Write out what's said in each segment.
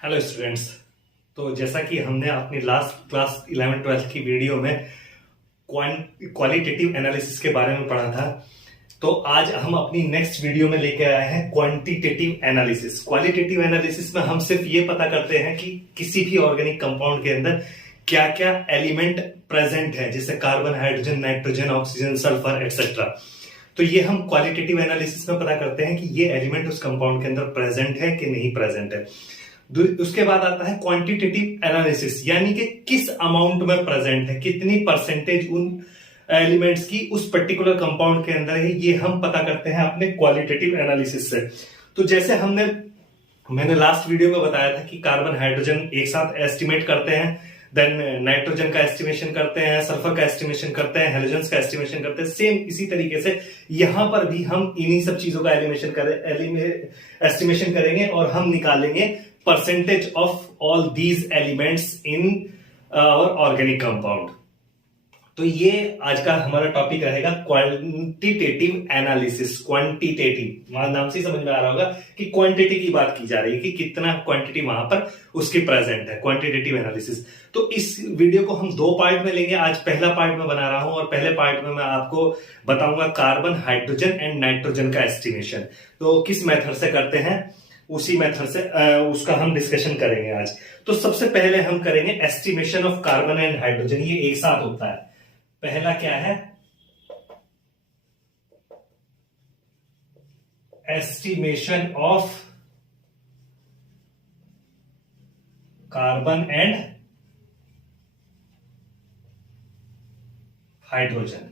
Hello students. तो जैसा कि हमने अपनी लास्ट क्लास 11-12 की वीडियो में क्वालिटेटिव एनालिसिस के बारे में पढ़ा था, तो आज हम अपनी नेक्स्ट वीडियो में लेके आए हैं क्वांटिटेटिव एनालिसिस। क्वालिटेटिव एनालिसिस में हम सिर्फ ये पता करते हैं कि किसी भी ऑर्गेनिक कंपाउंड के अंदर क्या क्या एलिमेंट प्रेजेंट है, जैसे carbon, hydrogen, nitrogen, oxygen, sulphur etcetera. तो ये हम क्वालिटेटिव एनालिसिस में पता करते हैं कि ये एलिमेंट उस कंपाउंड के अंदर प्रेजेंट है कि नहीं प्रेजेंट है। उसके बाद आता है क्वांटिटेटिव एनालिसिस, यानी कि किस अमाउंट में प्रेजेंट है, कितनी परसेंटेज उन एलिमेंट्स की उस पर्टिकुलर कंपाउंड के अंदर है, ये हम पता करते हैं अपने क्वालिटेटिव एनालिसिस से। तो जैसे मैंने लास्ट वीडियो में बताया था कि कार्बन, हाइड्रोजन एक साथ एस्टिमेट करते हैं, देन नाइट्रोजन का एस्टिमेशन करते हैं, सल्फर का एस्टिमेशन करते हैं, हेलोजन्स का एस्टिमेशन करते हैं। सेम इसी तरीके से यहां पर भी हम इन्हीं सब चीजों का एस्टिमेशन करेंगे और हम निकालेंगे percentage of all these elements in our organic compound. तो ये आज का हमारा टॉपिक रहेगा क्वांटिटेटिव एनालिसिस। क्वांटिटेटिव नाम से समझ में आ रहा होगा कि क्वांटिटी की बात की जा रही है कि कितना क्वांटिटी वहां पर उसकी प्रेजेंट है, क्वांटिटेटिव एनालिसिस। तो इस वीडियो को हम दो पार्ट में लेंगे। आज पहला पार्ट में बना रहा हूं और पहले पार्ट में मैं आपको बताऊंगा कार्बन, हाइड्रोजन एंड नाइट्रोजन का एस्टिमेशन। तो किस मेथड से करते हैं, उसी मेथड से उसका हम डिस्कशन करेंगे आज। तो सबसे पहले हम करेंगे estimation of carbon and hydrogen. ये एक साथ होता है। पहला क्या है, estimation of carbon and hydrogen.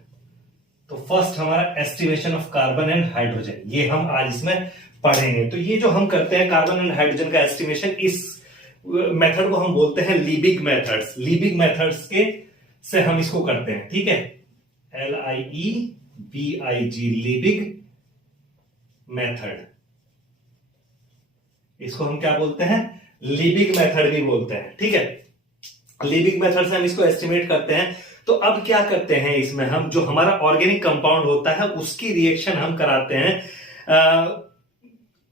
तो फर्स्ट हमारा estimation of carbon and hydrogen, ये हम आज इसमें पढ़ेंगे। तो ये जो हम करते हैं कार्बन एंड हाइड्रोजन का एस्टिमेशन, इस मेथड को हम बोलते हैं लीबिग मेथड्स। लीबिग मेथड्स के से हम इसको करते हैं, ठीक है। LIEBIG, Liebig method. इसको हम क्या बोलते हैं, लीबिग मेथड भी बोलते हैं, ठीक है। लीबिग मेथड से हम इसको एस्टिमेट करते हैं। तो अब क्या करते हैं, इसमें हम जो हमारा ऑर्गेनिक कंपाउंड होता है उसकी रिएक्शन हम कराते हैं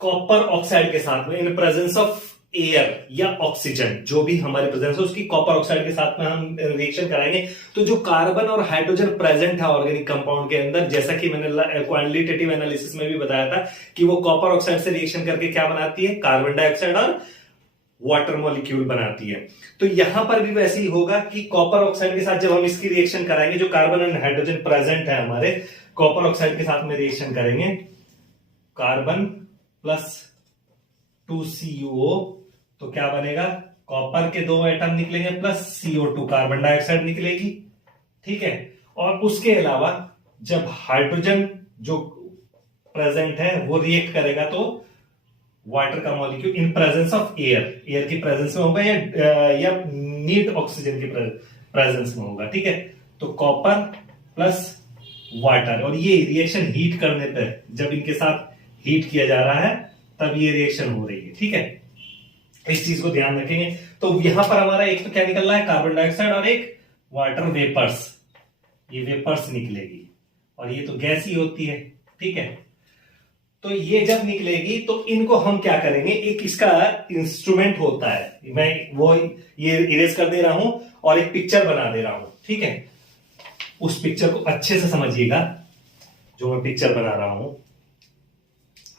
कॉपर ऑक्साइड के साथ में, इन प्रेजेंस ऑफ एयर या ऑक्सीजन, जो भी हमारे प्रेजेंस है उसकी कॉपर ऑक्साइड के साथ में हम रिएक्शन कराएंगे। तो जो कार्बन और हाइड्रोजन प्रेजेंट है ऑर्गेनिक कंपाउंड के अंदर, जैसा कि मैंने क्वालिटेटिव एनालिसिस में भी बताया था कि वो कॉपर ऑक्साइड से रिएक्शन करके क्या बनाती है, कार्बन डाइऑक्साइड और वाटर मॉलिक्यूल बनाती है। तो यहां पर भी वैसे ही होगा कि कॉपर ऑक्साइड के साथ जब हम इसकी रिएक्शन कराएंगे, जो कार्बन एंड हाइड्रोजन प्रेजेंट है हमारे कॉपर ऑक्साइड के साथ में रिएक्शन करेंगे, कार्बन प्लस 2CuO, तो क्या बनेगा, कॉपर के 2 एटम निकलेंगे प्लस CO2 कार्बन डाइऑक्साइड निकलेगी, ठीक है। और उसके अलावा जब हाइड्रोजन जो प्रेजेंट है वो रिएक्ट करेगा तो वाटर का molecule in presence of air की प्रेजेंस में होगा या नीट ऑक्सीजन की प्रेजेंस में होगा, ठीक है। तो कॉपर प्लस वाटर, और ये रिएक्शन हीट करने पर, जब इनके साथ हीट किया जा रहा है तब ये रिएक्शन हो रही है, ठीक है। इस चीज को ध्यान रखेंगे। तो यहां पर हमारा एक तो क्या निकल रहा है, कार्बन डाइऑक्साइड और एक वाटर वेपर्स, ये वेपर्स निकलेगी और ये तो गैस ही होती है, ठीक है। तो ये जब निकलेगी तो इनको हम क्या करेंगे, एक इसका इंस्ट्रूमेंट होता है, मैं वो ये इरेज कर दे रहा हूं और एक पिक्चर बना दे रहा हूं, ठीक है। उस पिक्चर को अच्छे से समझिएगा जो मैं पिक्चर बना रहा हूं,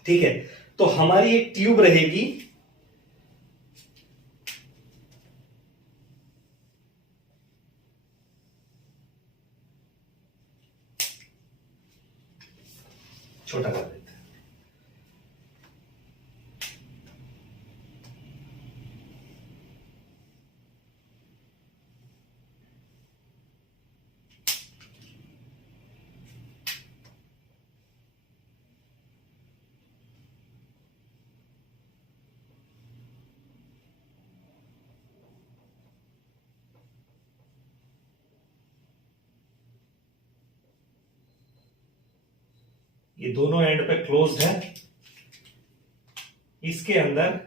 ठीक है। तो हमारी एक ट्यूब रहेगी, छोटा कर देते हैं। ये दोनों एंड पे क्लोज्ड है, इसके अंदर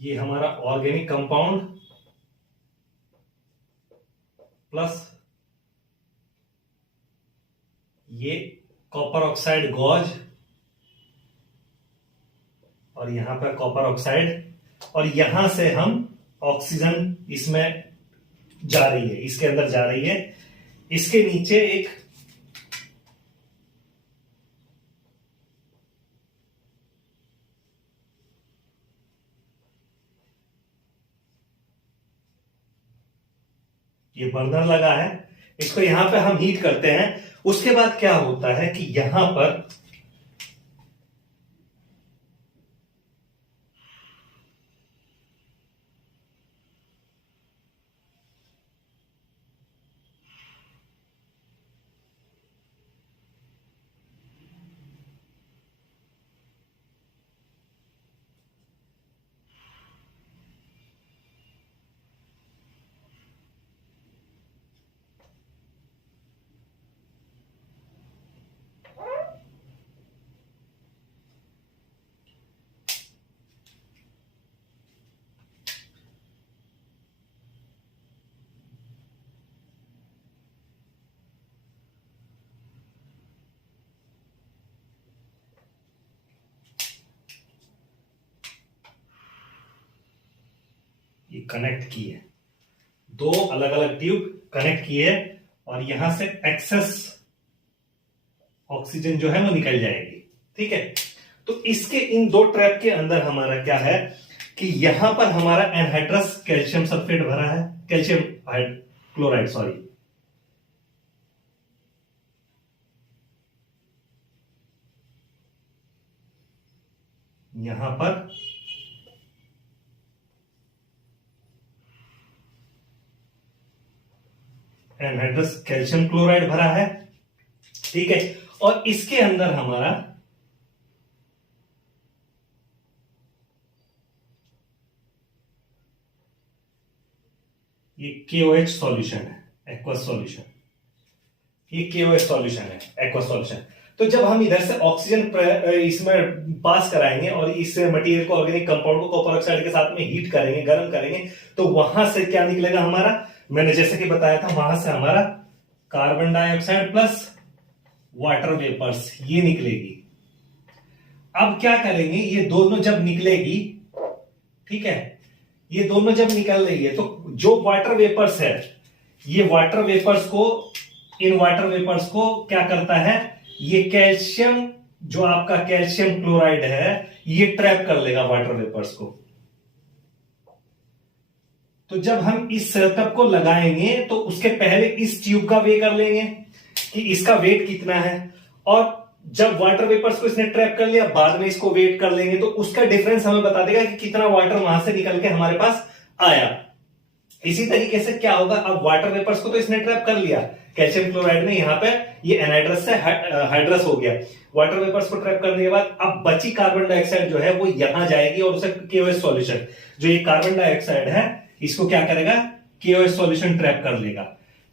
ये हमारा ऑर्गेनिक कंपाउंड प्लस ये कॉपर ऑक्साइड गॉज, और यहां पर कॉपर ऑक्साइड, और यहां से हम ऑक्सीजन इसमें जा रही है, इसके अंदर जा रही है। इसके नीचे एक ये बर्नर लगा है, इसको यहां पे हम हीट करते हैं। उसके बाद क्या होता है कि यहां पर ये कनेक्ट की है, दो अलग अलग ट्यूब कनेक्ट किए है, और यहां से एक्सेस ऑक्सीजन जो है वो निकल जाएगी। ठीक है, तो इसके इन दो ट्रैप के अंदर हमारा क्या है कि यहां पर हमारा एनहाइड्रस कैल्शियम सल्फेट भरा है, कैल्शियम क्लोराइड सॉरी, यहां पर एनहाइड्रस कैल्शियम क्लोराइड भरा है। ठीक है, और इसके अंदर हमारा ये KOH सॉल्यूशन है, एक्वस सॉल्यूशन, ये KOH सॉल्यूशन है, एक्वस सॉल्यूशन। तो जब हम इधर से ऑक्सीजन इसमें पास कराएंगे और इस मटेरियल को, ऑर्गेनिक कंपाउंड को कॉपर ऑक्साइड के साथ में हीट करेंगे, गर्म करेंगे, तो वहां से क्या निकलेगा हमारा, मैंने जैसे कि बताया था, वहां से हमारा carbon dioxide plus water vapours ये निकलेगी। अब क्या करेंगे, ये दोनों जब निकलेगी, ठीक है, ये दोनों जब निकल रही है, तो जो वाटर वेपर्स है, ये वाटर वेपर्स को, इन वाटर वेपर्स को क्या करता है, ये कैल्शियम, जो आपका कैल्शियम क्लोराइड है, ये ट्रैप कर लेगा वाटर वेपर्स को। तो जब हम इस सेटअप को लगाएंगे तो उसके पहले इस ट्यूब का वे कर लेंगे कि इसका वेट कितना है, और जब वाटर वेपर्स को इसने ट्रैप कर लिया, बाद में इसको वेट कर लेंगे, तो उसका डिफरेंस हमें बता देगा कि कितना वाटर वहां से निकल के हमारे पास आया। इसी तरीके से क्या होगा, अब वाटर वेपर्स को तो इसने ट्रैप कर लिया कैल्शियम क्लोराइड ने, यहां पे ये एनहाइड्रस से हाइड्रस हो गया। वाटर वेपर्स को ट्रैप करने के बाद अब बची कार्बन डाइऑक्साइड जो है वो यहां जाएगी, और उसे KOH सॉल्यूशन, जो ये कार्बन डाइऑक्साइड है, इसको क्या करेगा, KOH सॉल्यूशन ट्रैप कर लेगा।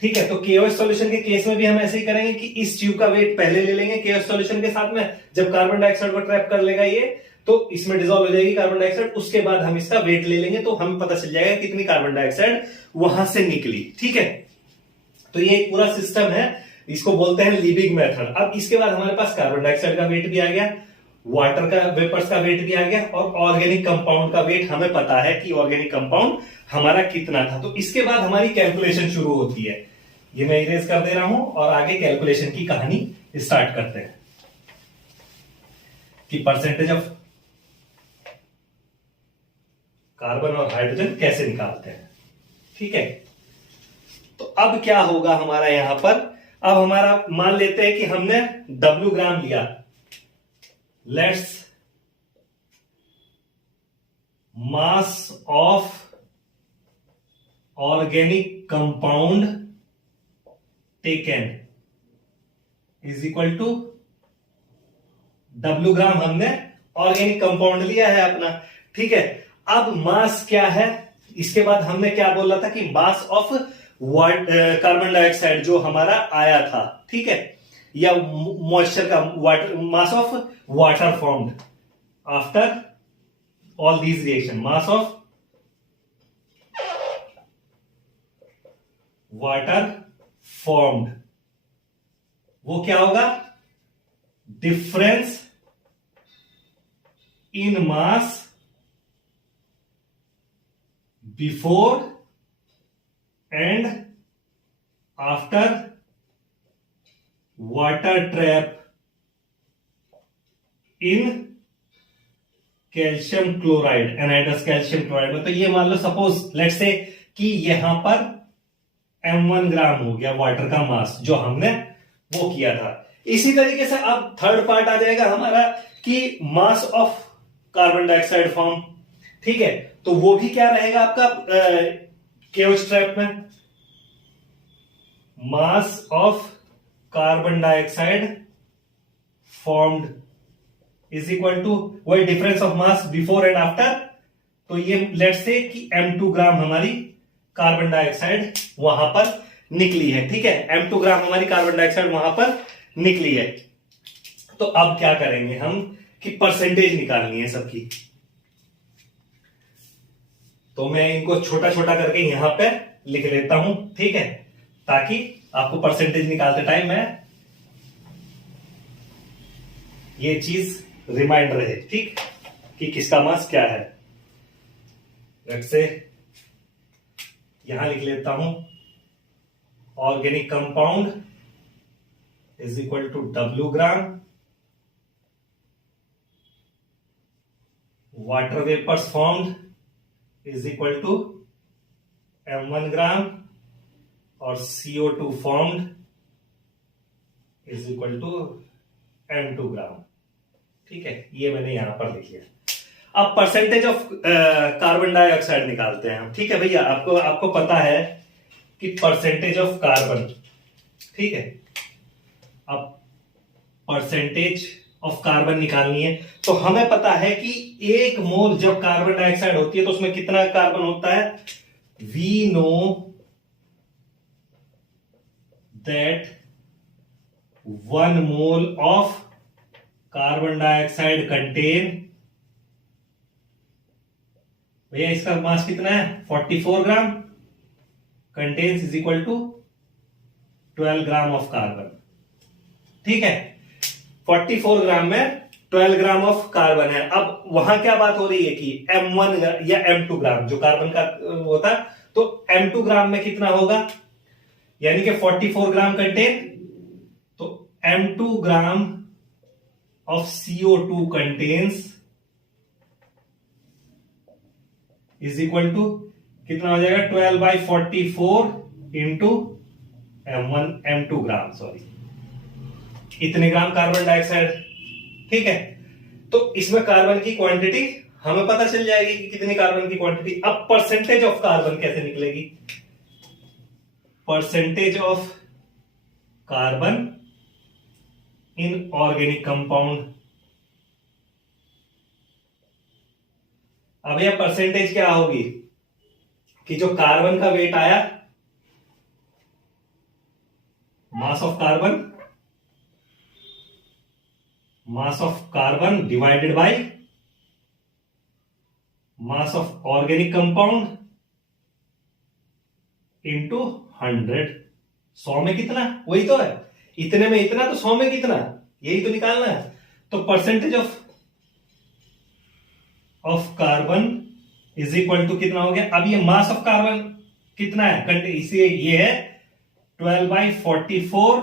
ठीक है, तो KOH सॉल्यूशन के केस में भी हम ऐसे ही करेंगे कि इस ट्यूब का वेट पहले ले लेंगे KOH सॉल्यूशन के साथ में, जब कार्बन डाइऑक्साइड को ट्रैप कर लेगा ये, तो इसमें डिसॉल्व हो जाएगी कार्बन डाइऑक्साइड, उसके बाद हम इसका वेट ले लेंगे, तो हमें पता चल जाएगा कितनी कार्बन डाइऑक्साइड वहां से निकली। ठीक है, तो ये एक पूरा सिस्टम है, इसको बोलते हैं लीबिंग मेथड। अब इसके बाद हमारे पास कार्बन डाइऑक्साइड का वेट भी आ गया, वाटर का वेपर्स का वेट भी आ गया, और ऑर्गेनिक कंपाउंड का वेट हमें पता है कि ऑर्गेनिक कंपाउंड हमारा कितना था। तो इसके बाद हमारी कैलकुलेशन शुरू होती है, ये मैं इरेज कर दे रहा हूं, और आगे कैलकुलेशन की कहानी स्टार्ट करते हैं कि परसेंटेज ऑफ कार्बन और हाइड्रोजन कैसे निकालते हैं। ठीक है, तो अब क्या होगा हमारा यहां पर, अब हमारा मान लेते हैं कि हमने W ग्राम लिया, let's mass of organic compound taken is equal to W gram, हमने ऑर्गेनिक कंपाउंड लिया है अपना। ठीक है, अब मास क्या है, इसके बाद हमने क्या बोला था कि मास ऑफ कार्बन डाइऑक्साइड जो हमारा आया था, ठीक है, या मॉइस्चर का water, mass of water formed after all these reaction, mass of water formed, वो क्या होगा? Difference in mass before and after water trap in calcium chloride, anhydrous calcium chloride में। तो ये मान लो सपोज लेट्स से कि यहां पर m1 ग्राम हो गया वाटर का मास जो हमने वो किया था। इसी तरीके से अब थर्ड पार्ट आ जाएगा हमारा कि मास ऑफ कार्बन डाइऑक्साइड फॉर्म, ठीक है। तो वो भी क्या रहेगा आपका केओस ट्रैप में? Mass of carbon dioxide formed is equal to वही difference of mass before and after. तो ये लेट्स से कि m2 ग्राम हमारी कार्बन डाइऑक्साइड वहां पर निकली है, ठीक है। m2 ग्राम हमारी कार्बन डाइऑक्साइड वहां पर निकली है। तो अब क्या करेंगे हम कि परसेंटेज निकालनी है सबकी। तो मैं इनको छोटा छोटा करके यहां पे लिख लेता हूं, ठीक है, ताकि आपको परसेंटेज निकालते टाइम मैं ये चीज रिमाइंड रहे, ठीक, कि किसका मास क्या है। लेट्स से यहां लिख लेता हूं organic compound is equal to W gram, water vapours formed is equal to m1 gram और CO2 formed is equal to m2 gram, ठीक है। ये मैंने यहां पर लिख लिया। अब परसेंटेज ऑफ कार्बन डाइऑक्साइड निकालते हैं हम, ठीक है भैया। आपको पता है कि परसेंटेज ऑफ कार्बन, ठीक है। अब परसेंटेज ऑफ कार्बन निकालनी है तो हमें पता है कि एक मोल जब कार्बन डाइऑक्साइड होती है तो उसमें कितना कार्बन होता है? We know that 1 mole of carbon dioxide contain, भैया इसका मास कितना है? 44 gram, contains is equal to 12 gram of carbon, ठीक है। 44 ग्राम में 12 ग्राम ऑफ कार्बन है। अब वहां क्या बात हो रही है कि m1 या m2 ग्राम जो कार्बन का होता, तो m2 ग्राम में कितना होगा? यानी कि 44 ग्राम कंटेन, तो m2 gram of CO2 contains is equal to कितना हो जाएगा? 12/44 इंटू m2 ग्राम, सॉरी, इतने ग्राम कार्बन डाइऑक्साइड, ठीक है। तो इसमें कार्बन की क्वांटिटी हमें पता चल जाएगी कि कितनी कार्बन की क्वांटिटी। अब परसेंटेज ऑफ कार्बन कैसे निकलेगी? Percentage of carbon in organic compound. अब यह परसेंटेज क्या होगी कि जो कार्बन का वेट आया, मास of carbon divided by mass of organic compound into 100। 100 में कितना? वही तो है, इतने में इतना, तो 100 में कितना, यही तो निकालना है। तो percentage of carbon is equal to कितना हो गया? अब ये मास ऑफ कार्बन कितना है? इसे ये है 12/44,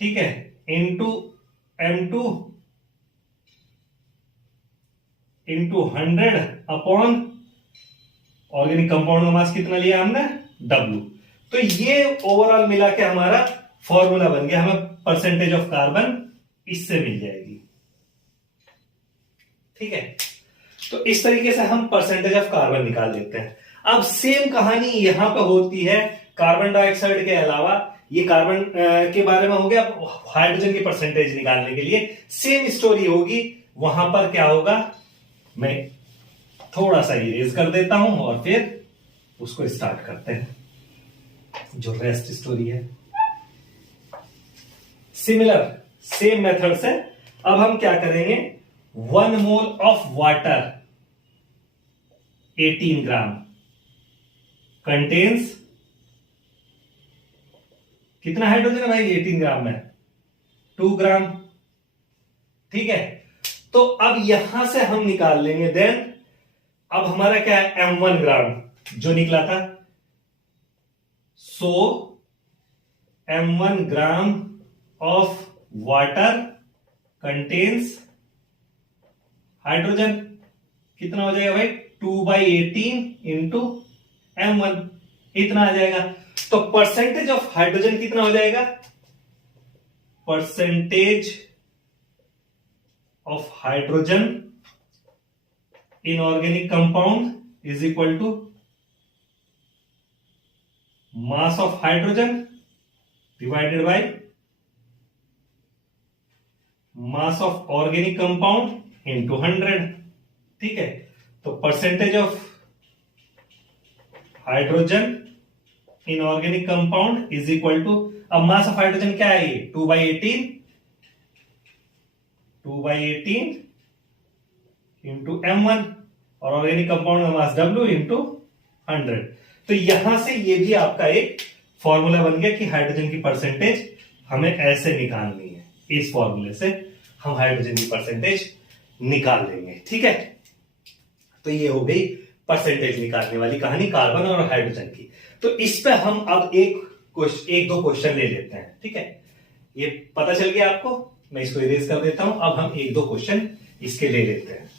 ठीक है, into m2 into 100 upon organic compound का मास कितना लिया हमने? W। तो ये ओवरऑल मिला के हमारा फॉर्मूला बन गया, हमें परसेंटेज ऑफ कार्बन इससे मिल जाएगी, ठीक है। तो इस तरीके से हम परसेंटेज ऑफ कार्बन निकाल लेते हैं। अब सेम कहानी यहां पे होती है कार्बन डाइऑक्साइड के अलावा। ये कार्बन के बारे में हो गया। हाइड्रोजन की परसेंटेज निकालने के लिए सेम स्टोरी होगी। वहां पर क्या होगा, मैं थोड़ा सा इरेज कर देता हूं और फिर उसको स्टार्ट करते हैं, जो रेस्ट स्टोरी है। सिमिलर सेम मेथड से अब हम क्या करेंगे, 1 mole of water 18 gram, contains कितना हाइड्रोजन है भाई 18 ग्राम में 2 ग्राम। ठीक है, तो अब यहां से हम निकाल लेंगे। देन अब हमारा क्या है M1 ग्राम जो निकला था। सो M1 gram of water contains hydrogen. कितना हो जाएगा भाई 2/18 इंटू M1, इतना आ जाएगा। तो परसेंटेज ऑफ हाइड्रोजन कितना हो जाएगा, percentage of hydrogen in organic compound is equal to mass of hydrogen divided by mass of organic compound into 100। ठीक है, तो percentage of hydrogen in organic compound is equal to, अब mass of hydrogen क्या है ये 2/18 into M1 और organic compound का मास W into 100। तो यहां से ये भी आपका एक फॉर्मूला बन गया कि हाइड्रोजन की परसेंटेज हमें ऐसे निकालनी है। इस फॉर्मूले से हम हाइड्रोजन की परसेंटेज निकाल लेंगे। ठीक है, तो ये हो गई परसेंटेज निकालने वाली कहानी कार्बन और हाइड्रोजन की। तो इस पे हम अब एक दो क्वेश्चन ले लेते हैं। ठीक है, ये पता चल गया आपको, मैं इसको इरेज कर देता हूं। अब हम एक दो क्वेश्चन इसके ले लेते हैं।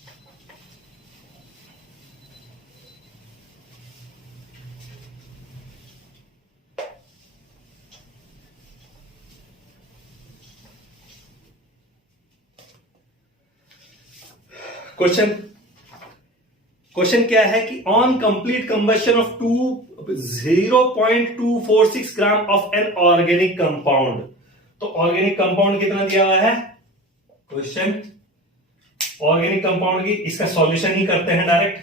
क्वेश्चन क्या है कि on complete combustion of 0.246 gram of N organic compound. तो ऑर्गेनिक कंपाउंड कितना दिया हुआ है क्वेश्चन, ऑर्गेनिक कंपाउंड की इसका सॉल्यूशन ही करते हैं direct.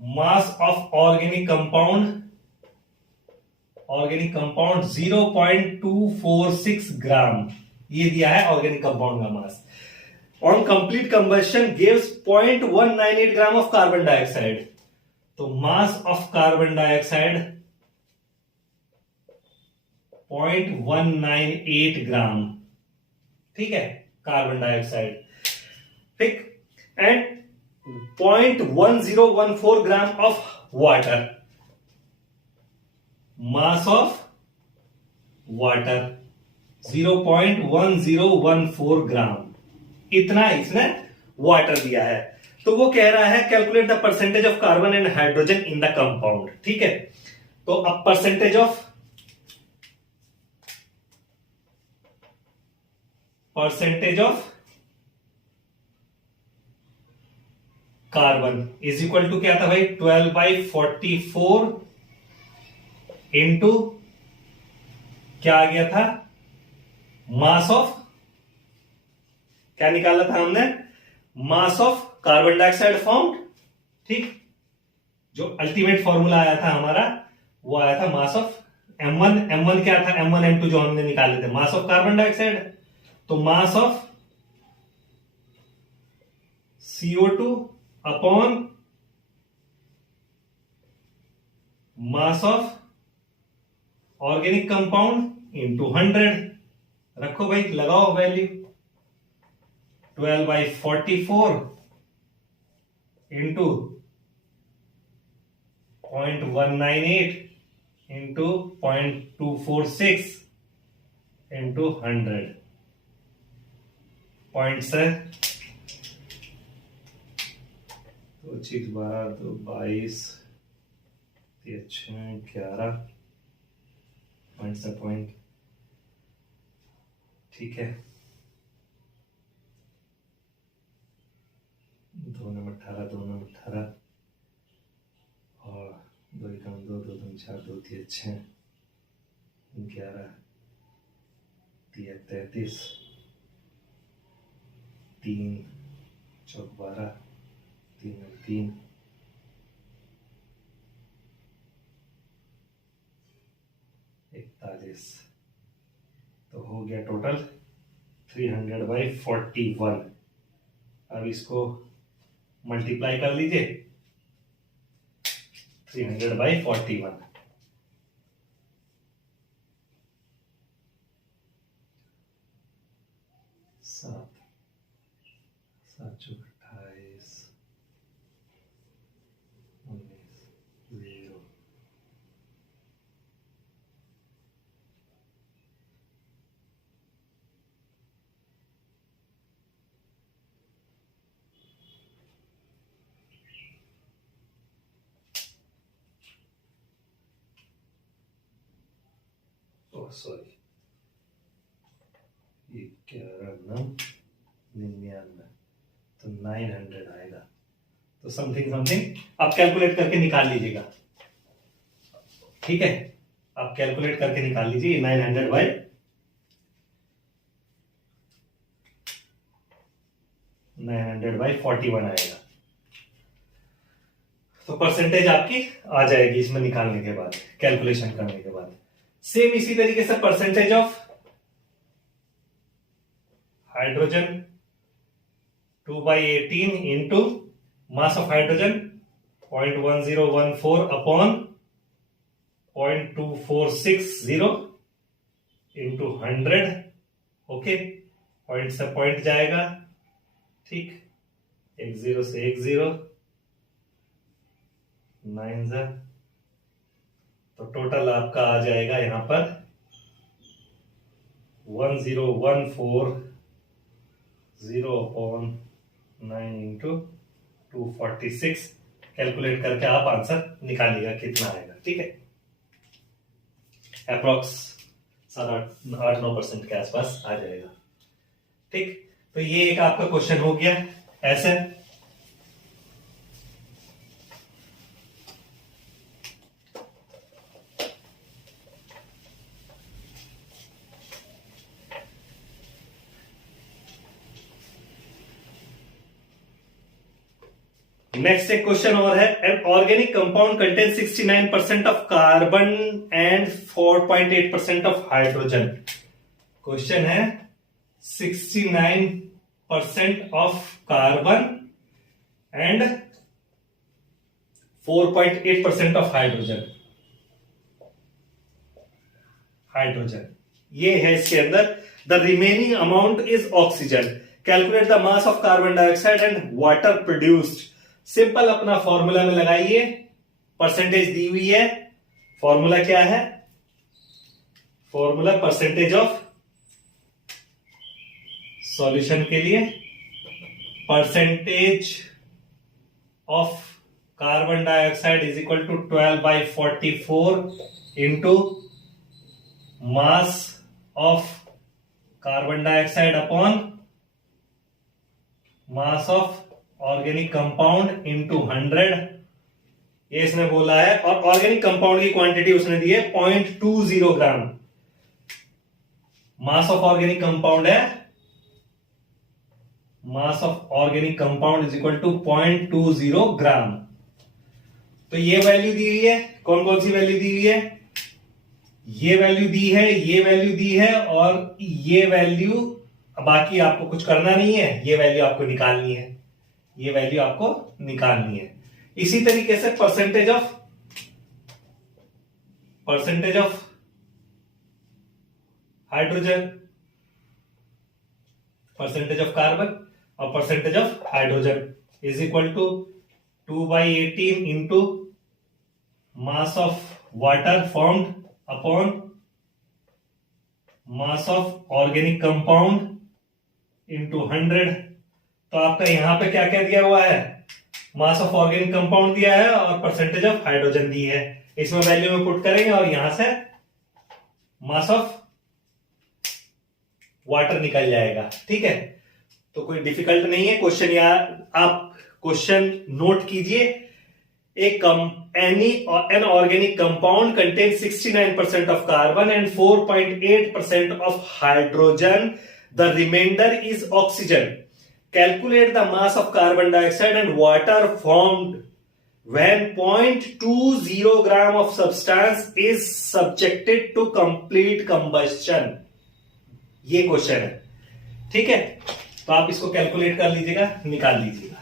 Mass of organic compound 0.246 gram ये दिया है ऑर्गेनिक कंपाउंड का mass. On complete combustion gives 0.198 gram of carbon dioxide. तो mass of carbon dioxide 0.198 gram. ठीक है, कार्बन डाइऑक्साइड। ठीक, and 0.1014 gram of water, mass of water 0.1014 gram, इतना इसने वाटर दिया है। तो वो कह रहा है calculate the percentage of carbon and hydrogen in the compound. ठीक है, तो अब percentage of carbon is equal to क्या था भाई 12/44 इंटू क्या आ गया था मास ऑफ, क्या निकाला था हमने मास ऑफ कार्बन डाइऑक्साइड फॉर्म्ड। ठीक, जो अल्टीमेट फॉर्मूला आया था हमारा वो आया था मास ऑफ M1 क्या था M1 M2 जो हमने निकाले थे मास ऑफ कार्बन डाइऑक्साइड। तो mass of CO2 upon mass of organic compound into 100। रखो भाई, लगाओ value 12/44 into 0.198 into 0.246 into 100 point से 2 6 12 2 22 6 11 पॉइंट से पॉइंट। ठीक है, 2 नंबर 18 2 नंबर 18 और 2 एकम 2 2 दूनी 4 2 3 6 11 3 33 3 4 12 3 3 41। तो हो गया टोटल 300/41। अब इसको मल्टीप्लाई कर लीजिए 300/41। सात 28 19 0। सॉरी, 1199, तो 900 आएगा। तो समथिंग आप कैलकुलेट करके निकाल लीजिएगा, ठीक है। आप कैलकुलेट करके निकाल लीजिए 900/41 आएगा। तो परसेंटेज आपकी आ जाएगी इसमें निकालने के बाद, कैलकुलेशन करने के बाद। सेम इसी तरीके से percentage of hydrogen 2/18 into mass of hydrogen 0.1014 upon 0.2460 into 100। Okay, point से पॉइंट जाएगा, ठीक। 10 से 10 9 तो टोटल आपका आ जाएगा यहां पर 1014/0 इंटू 246। कैलकुलेट करके आप आंसर निकालिएगा कितना आएगा, ठीक है। अप्रोक्स 8-9% के आसपास आ जाएगा, ठीक। तो ये एक आपका क्वेश्चन हो गया ऐसे। नेक्स्ट एक क्वेश्चन और है, N organic compound contain 69% of carbon and 4.8% of hydrogen. Question है 69% of carbon and 4.8% of hydrogen ये है इसके अंदर। The remaining amount is oxygen. Calculate the mass of carbon dioxide and water produced. Simple अपना formula में लगाइए, percentage दी हुई है। फॉर्मूला क्या है? फॉर्मूला परसेंटेज ऑफ, सॉल्यूशन के लिए percentage of carbon dioxide is equal to 12/44 into mass of carbon dioxide upon mass of organic compound into 100। ये इसने बोला है, और ऑर्गेनिक कंपाउंड की क्वांटिटी उसने दी है 0.20 gram. Mass of organic compound है, mass of organic compound is equal to 0.20 gram. तो ये वैल्यू दी हुई है। कौन कौन सी वैल्यू दी हुई है? ये वैल्यू दी है, ये वैल्यू दी है, और ये वैल्यू। बाकी आपको कुछ करना नहीं है, ये वैल्यू आपको निकालनी है, ये वैल्यू आपको निकालनी है। इसी तरीके से percentage of hydrogen, percentage of carbon और percentage of hydrogen is equal to 2/18 into mass of water formed upon mass of organic compound into 100। तो आपका यहां पे क्या क्या दिया हुआ है? मास ऑफ ऑर्गेनिक कंपाउंड दिया है और परसेंटेज ऑफ हाइड्रोजन दी है। इसमें वैल्यू में पुट करेंगे और यहां से मास ऑफ वाटर निकल जाएगा, ठीक है। तो कोई डिफिकल्ट नहीं है क्वेश्चन। यार आप क्वेश्चन नोट कीजिए। An organic compound contain 69% of carbon and 4.8% of hydrogen. The remainder is oxygen. Calculate the mass of carbon dioxide and water formed when 0.20 gram of substance is subjected to complete combustion। ये question है, ठीक है। तो आप इसको calculate कर लीजिएगा, निकाल लीजिएगा।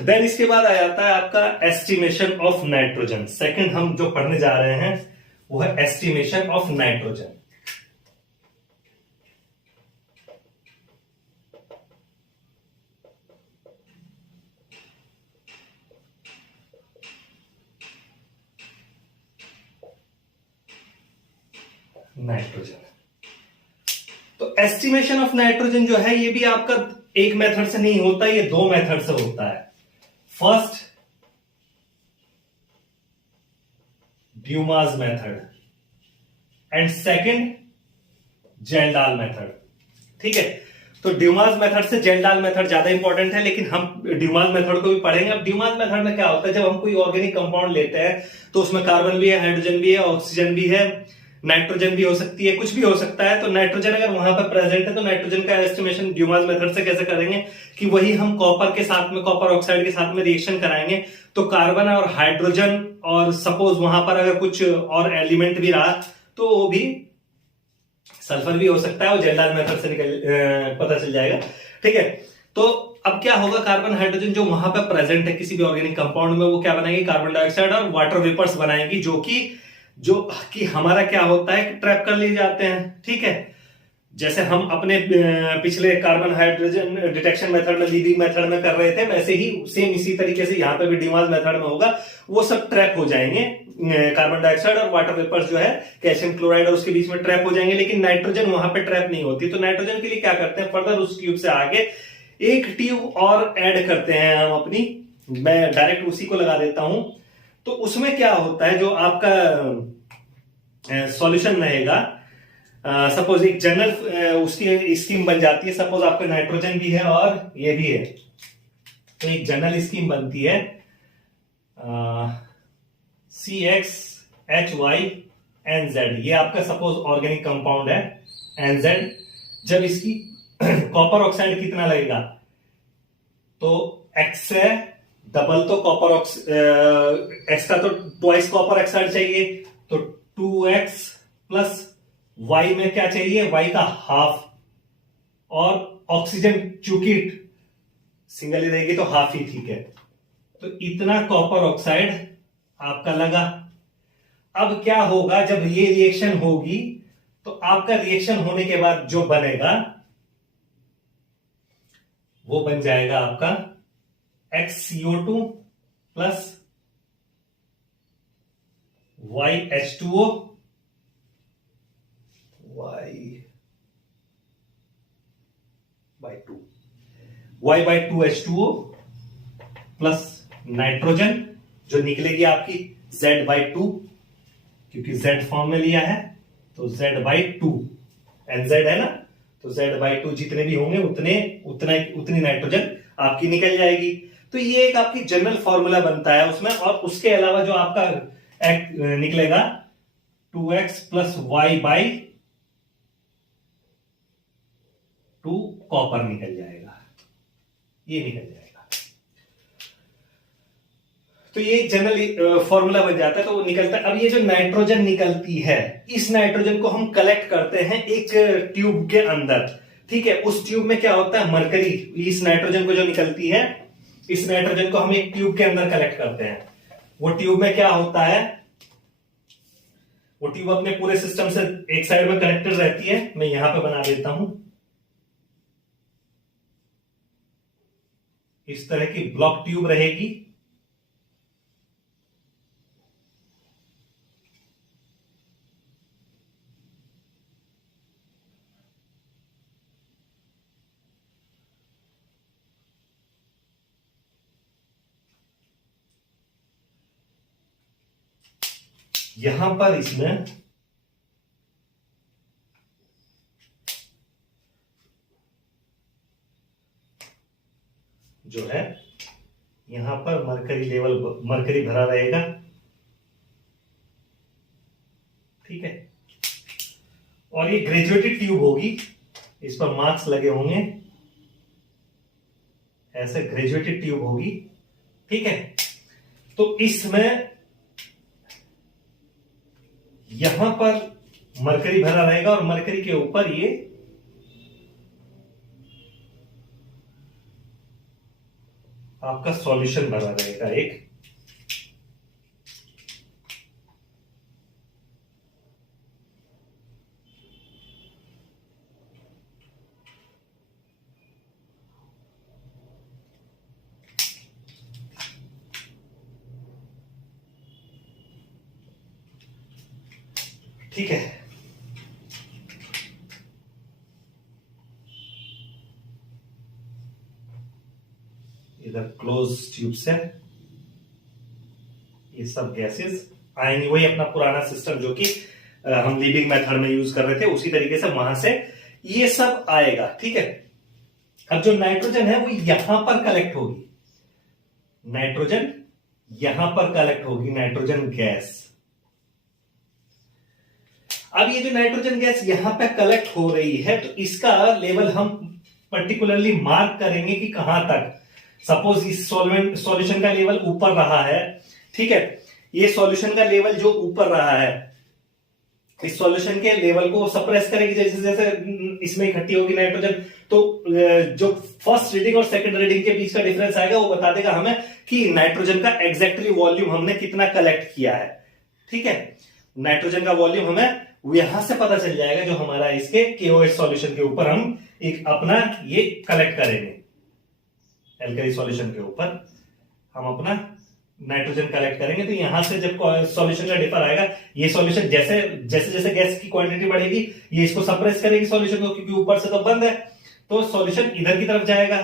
देन इसके बाद आ जाता है आपका एस्टिमेशन ऑफ नाइट्रोजन। सेकंड हम जो पढ़ने जा रहे हैं वो है एस्टिमेशन ऑफ नाइट्रोजन। नाइट्रोजन, तो एस्टिमेशन ऑफ नाइट्रोजन जो है ये भी आपका एक मेथड से नहीं होता, ये दो मेथड से होता है। First Dumas method and second Kjeldahl method. ठीक है, तो ड्यूमास मेथड से जेल्डाल मेथड ज्यादा इंपॉर्टेंट है, लेकिन हम ड्यूमास मेथड को भी पढ़ेंगे। अब ड्यूमास मेथड में क्या होता है, जब हम कोई ऑर्गेनिक कंपाउंड लेते हैं तो उसमें कार्बन भी है, हाइड्रोजन भी है, ऑक्सीजन भी है, नाइट्रोजन भी हो सकती है, कुछ भी हो सकता है। तो नाइट्रोजन अगर वहां पर प्रेजेंट है तो नाइट्रोजन का एस्टिमेशन ड्यूमास मेथड से कैसे करेंगे कि वही हम कॉपर के साथ में, कॉपर ऑक्साइड के साथ में रिएक्शन कराएंगे तो कार्बन और हाइड्रोजन और सपोज वहां पर अगर कुछ और एलिमेंट भी रहा तो वो भी सल्फर भी हो सकता है, वो जेल्डाल मेथड से पता चल जाएगा। ठीक है, तो अब क्या होगा, कार्बन हाइड्रोजन जो वहां पर प्रेजेंट है किसी भी ऑर्गेनिक कंपाउंड में, वो क्या बनाएगी, कार्बन डाइऑक्साइड और वाटर वेपर्स बनाएंगी, जो कि हमारा क्या होता है, ट्रैप कर लिए जाते हैं। ठीक है, जैसे हम अपने पिछले कार्बन हाइड्रोजन डिटेक्शन मेथड में, लीविंग मेथड में कर रहे थे, वैसे ही सेम इसी तरीके से यहाँ पे भी ड्यूमास मेथड में होगा। वो सब ट्रैप हो जाएंगे, कार्बन डाइऑक्साइड और वाटर वेपर्स जो है कैल्शियम क्लोराइड और उसके बीच में ट्रैप हो जाएंगे, लेकिन नाइट्रोजन वहां पे ट्रैप नहीं होती। तो नाइट्रोजन के लिए क्या करते हैं, फर्दर उस ट्यूब से आगे एक ट्यूब और ऐड करते हैं हम अपनी, मैं डायरेक्ट उसी को लगा देता हूं। तो उसमें क्या होता है, जो आपका सॉल्यूशन रहेगा, सपोज एक जनरल उसकी स्कीम बन जाती है। सपोज आपका नाइट्रोजन भी है और ये भी है, तो एक जनरल स्कीम बनती है CXHYNZ। ये आपका सपोज ऑर्गेनिक कंपाउंड है NZ। जब इसकी कॉपर ऑक्साइड कितना लगेगा, तो X है डबल, तो कॉपर X का तो ट्वाइस कॉपर ऑक्साइड चाहिए, तो 2X प्लस Y में क्या चाहिए, Y का हाफ, और ऑक्सीजन चूंकि सिंगल ही रहेगी तो हाफ ही ठीक है। तो इतना कॉपर ऑक्साइड आपका लगा। अब क्या होगा, जब ये रिएक्शन होगी तो आपका रिएक्शन होने के बाद जो बनेगा वो बन जाएगा आपका XCO2 plus YH2O, Y/2H2O plus nitrogen जो निकलेगी आपकी Z/2, क्योंकि Z फॉर्म में लिया है तो Z/2 NZ है ना, तो Z/2 जितने भी होंगे उतनी नाइट्रोजन आपकी निकल जाएगी। तो ये एक आपकी जनरल फॉर्मूला बनता है उसमें। और उसके अलावा जो आपका निकलेगा 2X plus Y/2 copper nickel जाएगा, ये निकल जाएगा। तो ये जनरल फॉर्मूला बन जाता है, तो वो निकलता है। अब ये जो नाइट्रोजन निकलती है, इस नाइट्रोजन को हम कलेक्ट करते हैं एक ट्यूब के अंदर। ठीक है, उस ट्यूब में क्या होता है, मरकरी, इस नाइट्रोजन को जो निकलती है, इस नाइट्रोजन को हम एक ट्यूब के अंदर कलेक्ट करते हैं। वो ट्यूब में क्या होता है, वो ट्यूब अपने पूरे सिस्टम से एक साइड में कनेक्टेड रहती है। मैं यहां पे बना देता हूं, इस तरह की ब्लॉक ट्यूब रहेगी। यहां पर इसमें जो है, यहां पर मरकरी भरा रहेगा। ठीक है, और ये ग्रेजुएटेड ट्यूब होगी, इस पर मार्क्स लगे होंगे, ऐसे ग्रेजुएटेड ट्यूब होगी। ठीक है, तो इसमें यहां पर मरकरी भरा रहेगा और मरकरी के ऊपर आपका सॉल्यूशन भरा रहेगा एक। ठीक है, इधर क्लोज ट्यूब से ये सब गैसेस आएंगे, वही अपना पुराना सिस्टम जो कि हम लीविंग मेथड में यूज कर रहे थे, उसी तरीके से वहां से ये सब आएगा। ठीक है, अब जो नाइट्रोजन है वो यहां पर कलेक्ट होगी, नाइट्रोजन यहां पर कलेक्ट होगी, नाइट्रोजन गैस। अब ये जो नाइट्रोजन गैस यहां पे कलेक्ट हो रही है, तो इसका लेवल हम पर्टिकुलरली मार्क करेंगे कि कहां तक। सपोज इस सॉल्यूशन का लेवल ऊपर रहा है, ठीक है, ये सॉल्यूशन का लेवल जो ऊपर रहा है, इस सॉल्यूशन के लेवल को सप्रेस करेगी जैसे जैसे इसमें इकट्ठी होगी नाइट्रोजन, तो जो फर्स्ट रीडिंग और सेकंड रीडिंग के बीच का डिफरेंस आएगा वो बता देगा हमें कि नाइट्रोजन का एग्जैक्टली वॉल्यूम हमने कितना कलेक्ट किया है। ठीक है, नाइट्रोजन का वॉल्यूम हमें यहां से पता चल जाएगा, जो हमारा इसके KOH सॉल्यूशन के ऊपर हम एक अपना ये कलेक्ट करेंगे, एल्कली सॉल्यूशन के ऊपर हम अपना नाइट्रोजन कलेक्ट करेंगे। तो यहां से जब सॉल्यूशन का डिफर आएगा, ये सॉल्यूशन जैसे जैसे जैसे गैस की क्वांटिटी बढ़ेगी ये इसको सप्रेस करेगी सॉल्यूशन को, क्योंकि ऊपर से तो बंद है, तो सॉल्यूशन इधर की तरफ जाएगा।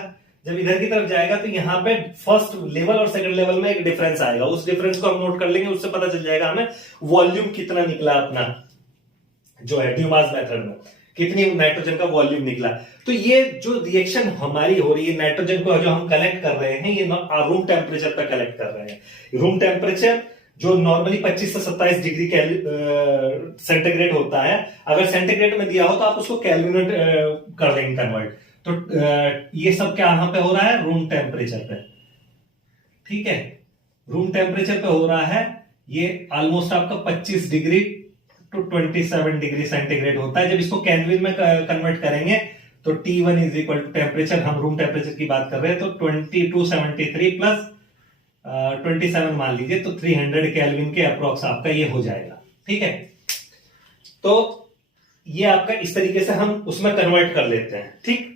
जब इधर की तरफ जाएगा तो यहाँ पे फर्स्ट लेवल और सेकंड लेवल में एक डिफरेंस आएगा, उस डिफरेंस को हम नोट कर लेंगे, उससे पता चल जाएगा हमें वॉल्यूम कितना निकला अपना, जो है ड्यूमास मेथड में कितनी नाइट्रोजन का वॉल्यूम निकला। तो ये जो रिएक्शन हमारी हो रही है, नाइट्रोजन को जो हम कलेक्ट कर रहे हैं, ये रूम टेम्परेचर पे कलेक्ट कर रहे हैं। रूम टेम्परेचर जो नॉर्मली 25 से 27 डिग्री सेंटीग्रेड होता है, अगर सेंटीग्रेड में दिया हो तो आप उसको केल्विन कर देंगे कन्वर्ट। तो ये सब क्या यहां पे हो रहा है, रूम टेम्परेचर पे। ठीक है, रूम टेम्परेचर पे हो रहा है, ये ऑलमोस्ट आपका 25 डिग्री टू 27 डिग्री सेंटीग्रेड होता है। जब इसको केल्विन में कन्वर्ट करेंगे तो T1 is equal to temperature, हम रूम टेम्परेचर की बात कर रहे हैं, तो 2273 प्लस 27 मान लीजिए, तो 300 केल्विन के अप्रोक्स आपका ये हो जाएगा। ठीक है, तो ये आपका इस तरीके से हम उसमें कन्वर्ट कर लेते हैं। ठीक,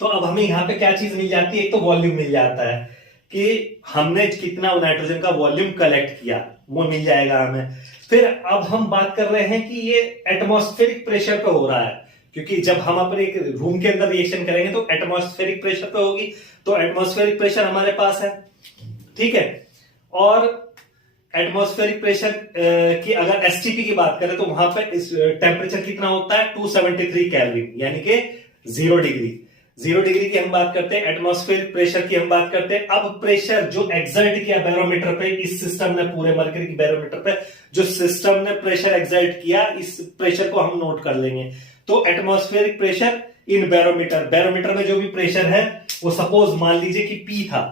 तो अब हमें यहां पे क्या चीज मिल जाती है, एक तो वॉल्यूम मिल जाता है कि हमने कितना नाइट्रोजन का वॉल्यूम कलेक्ट किया, वो मिल जाएगा हमें। फिर अब हम बात कर रहे हैं कि ये एटमॉस्फेरिक प्रेशर पे हो रहा है, क्योंकि जब हम अपने रूम के अंदर रिएक्शन करेंगे तो एटमॉस्फेरिक प्रेशर पे होगी, तो एटमॉस्फेरिक प्रेशर हमारे पास है। ठीक है, और एटमॉस्फेरिक प्रेशर की अगर एसटीपी की बात करें तो वहां पे टेम्परेचर कितना होता है, 273 केल्विन, यानी कि 0 डिग्री। 0 डिग्री की हम बात करते हैं, एटमॉस्फेरिक प्रेशर की हम बात करते हैं। अब प्रेशर जो एक्सर्ट किया बैरोमीटर पे, इस सिस्टम ने पूरे मरकरी की बैरोमीटर पे जो सिस्टम ने प्रेशर एक्सर्ट किया, इस प्रेशर को हम नोट कर लेंगे। तो atmospheric pressure in barometer, barometer में जो भी प्रेशर है वो सपोज मान लीजिए कि P था,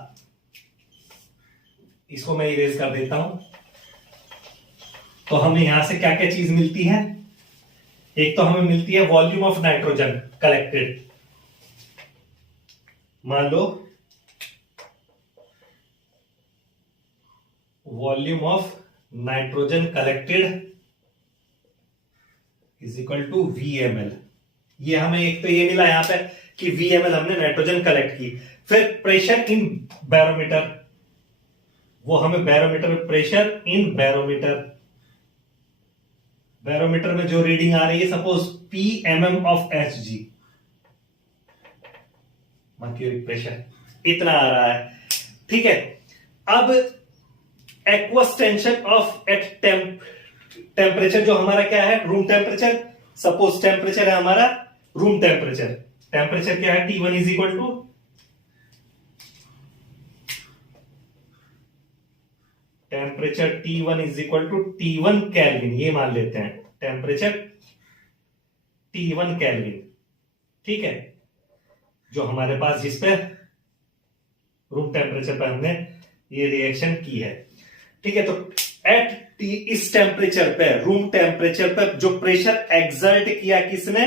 इसको मैं इरेज कर देता हूं। तो हमें यहां से क्या क्या चीज मिलती है, एक तो हमें मिलती है वॉल्यूम ऑफ नाइट्रोजन कलेक्टेड, मान लो volume of nitrogen collected is equal to VmL। ये हमें एक तो ये मिला यहां पे कि VmL हमने नाइट्रोजन कलेक्ट की। फिर प्रेशर इन बैरोमीटर, वो हमें barometer pressure in barometer, barometer में जो रीडिंग आ रही है suppose PMM of Hg, mercuric pressure इतना आ रहा है। ठीक है, अब aqueous tension of at temperature जो हमारा क्या है, रूम टेम्परेचर। सपोज टेम्परेचर है हमारा रूम टेम्परेचर, टेम्परेचर क्या है, T1 is equal to temperature T1 is equal to T1 kelvin, ये मान लेते हैं टेम्परेचर T1 केल्विन। ठीक है, जो हमारे पास जिस पे रूम टेम्परेचर पे हमने ये रिएक्शन की है। ठीक है, तो एट टी, इस टेम्परेचर पे, रूम टेम्परेचर पे जो प्रेशर एक्सर्ट किया किसने,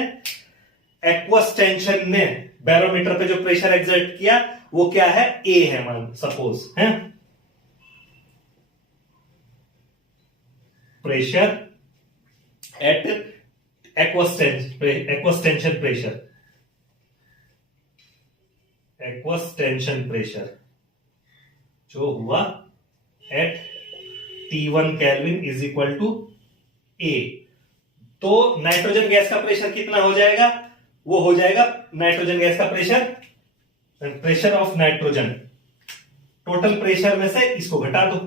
एक्वस टेंशन ने बैरोमीटर पे जो प्रेशर एक्सर्ट किया, वो क्या है, ए है, मान सपोज है। Pressure at aqueous tension pressure जो हुआ at T1 kelvin is equal to A. तो नाइट्रोजन गैस का प्रेशर कितना हो जाएगा, वो हो जाएगा नाइट्रोजन गैस का pressure of nitrogen, total pressure में से इसको घटा दो,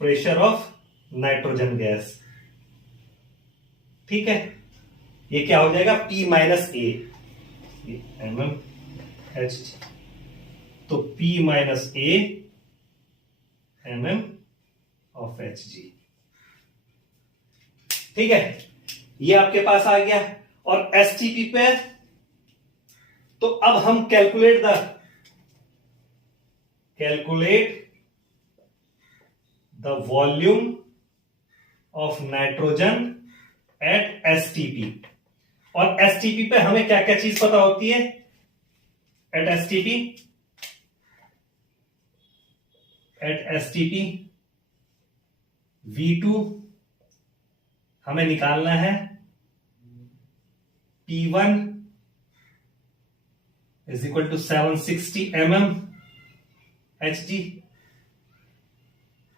प्रेशर ऑफ नाइट्रोजन गैस, ठीक है। ये क्या हो जाएगा, P माइनस ए एच, तो P minus A mm of Hg, ठीक है। ये आपके पास आ गया। और STP पे तो अब हम calculate the volume of nitrogen at STP। और STP पे हमें क्या क्या चीज पता होती है, एट STP V2 हमें निकालना है, P1 is equal to 760 mm Hg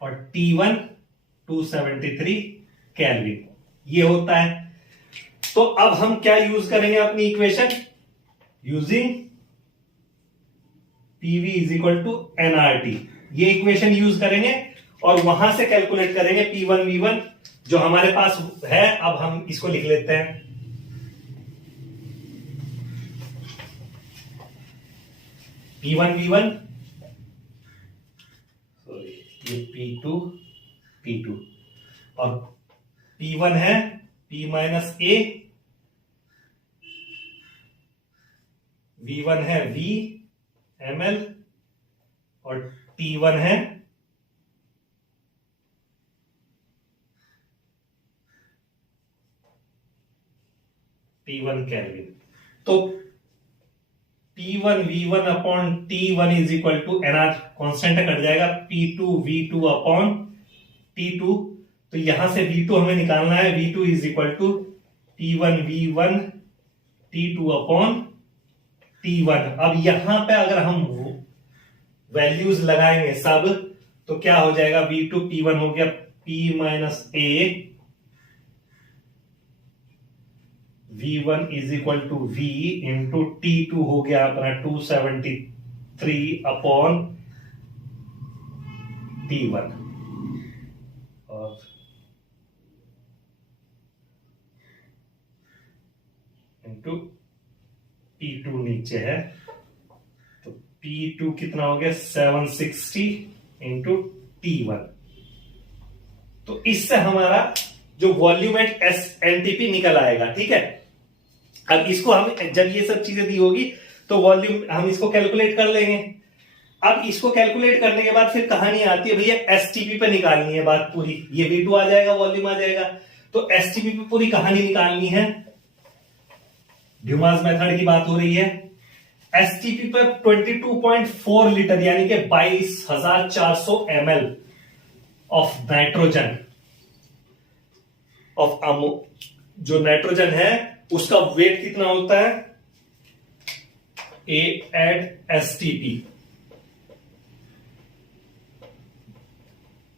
और T1 273 केल्विन, ये होता है। तो अब हम क्या यूज करेंगे अपनी equation, using PV is equal to nRT, ये इक्वेशन यूज करेंगे और वहां से कैलकुलेट करेंगे P1 V1 जो हमारे पास है। अब हम इसको लिख लेते हैं, P1 V1 सॉरी ये P2 और P1 है P माइनस ए, V1 है V ml और T1 है T1 केल्विन। तो P1 V1 upon T1 is equal to nr, constant cut जाएगा, P2 V2 अपॉन T2। तो यहां से V2 हमें निकालना है, V2 is equal to P1 V1 T2 upon T1। अब यहां पे अगर हम वैल्यूज लगाएंगे सब तो क्या हो जाएगा, V2 P1 हो गया P minus A, V1 is equal to V into T2 हो गया अपना 273 अपॉन T1 और इंटू P2 नीचे है, तो P2 कितना हो गया 760 इंटू T1। तो इससे हमारा जो वॉल्यूम एट SNTP निकल आएगा, ठीक है। अब इसको हम जब ये सब चीजें दी होगी तो वॉल्यूम हम इसको कैलकुलेट कर लेंगे। अब इसको कैलकुलेट करने के बाद फिर कहानी आती है भैया STP पे निकालनी है बात पूरी, ये V2 आ जाएगा, वॉल्यूम आ जाएगा, तो STP पे पूरी कहानी निकालनी है। ड्यूमास मेथड की बात हो रही है। STP पे 22.4 लीटर यानी कि 22,400 ml ऑफ नाइट्रोजन ऑफ जो नाइट्रोजन है उसका वेट कितना होता है, a at STP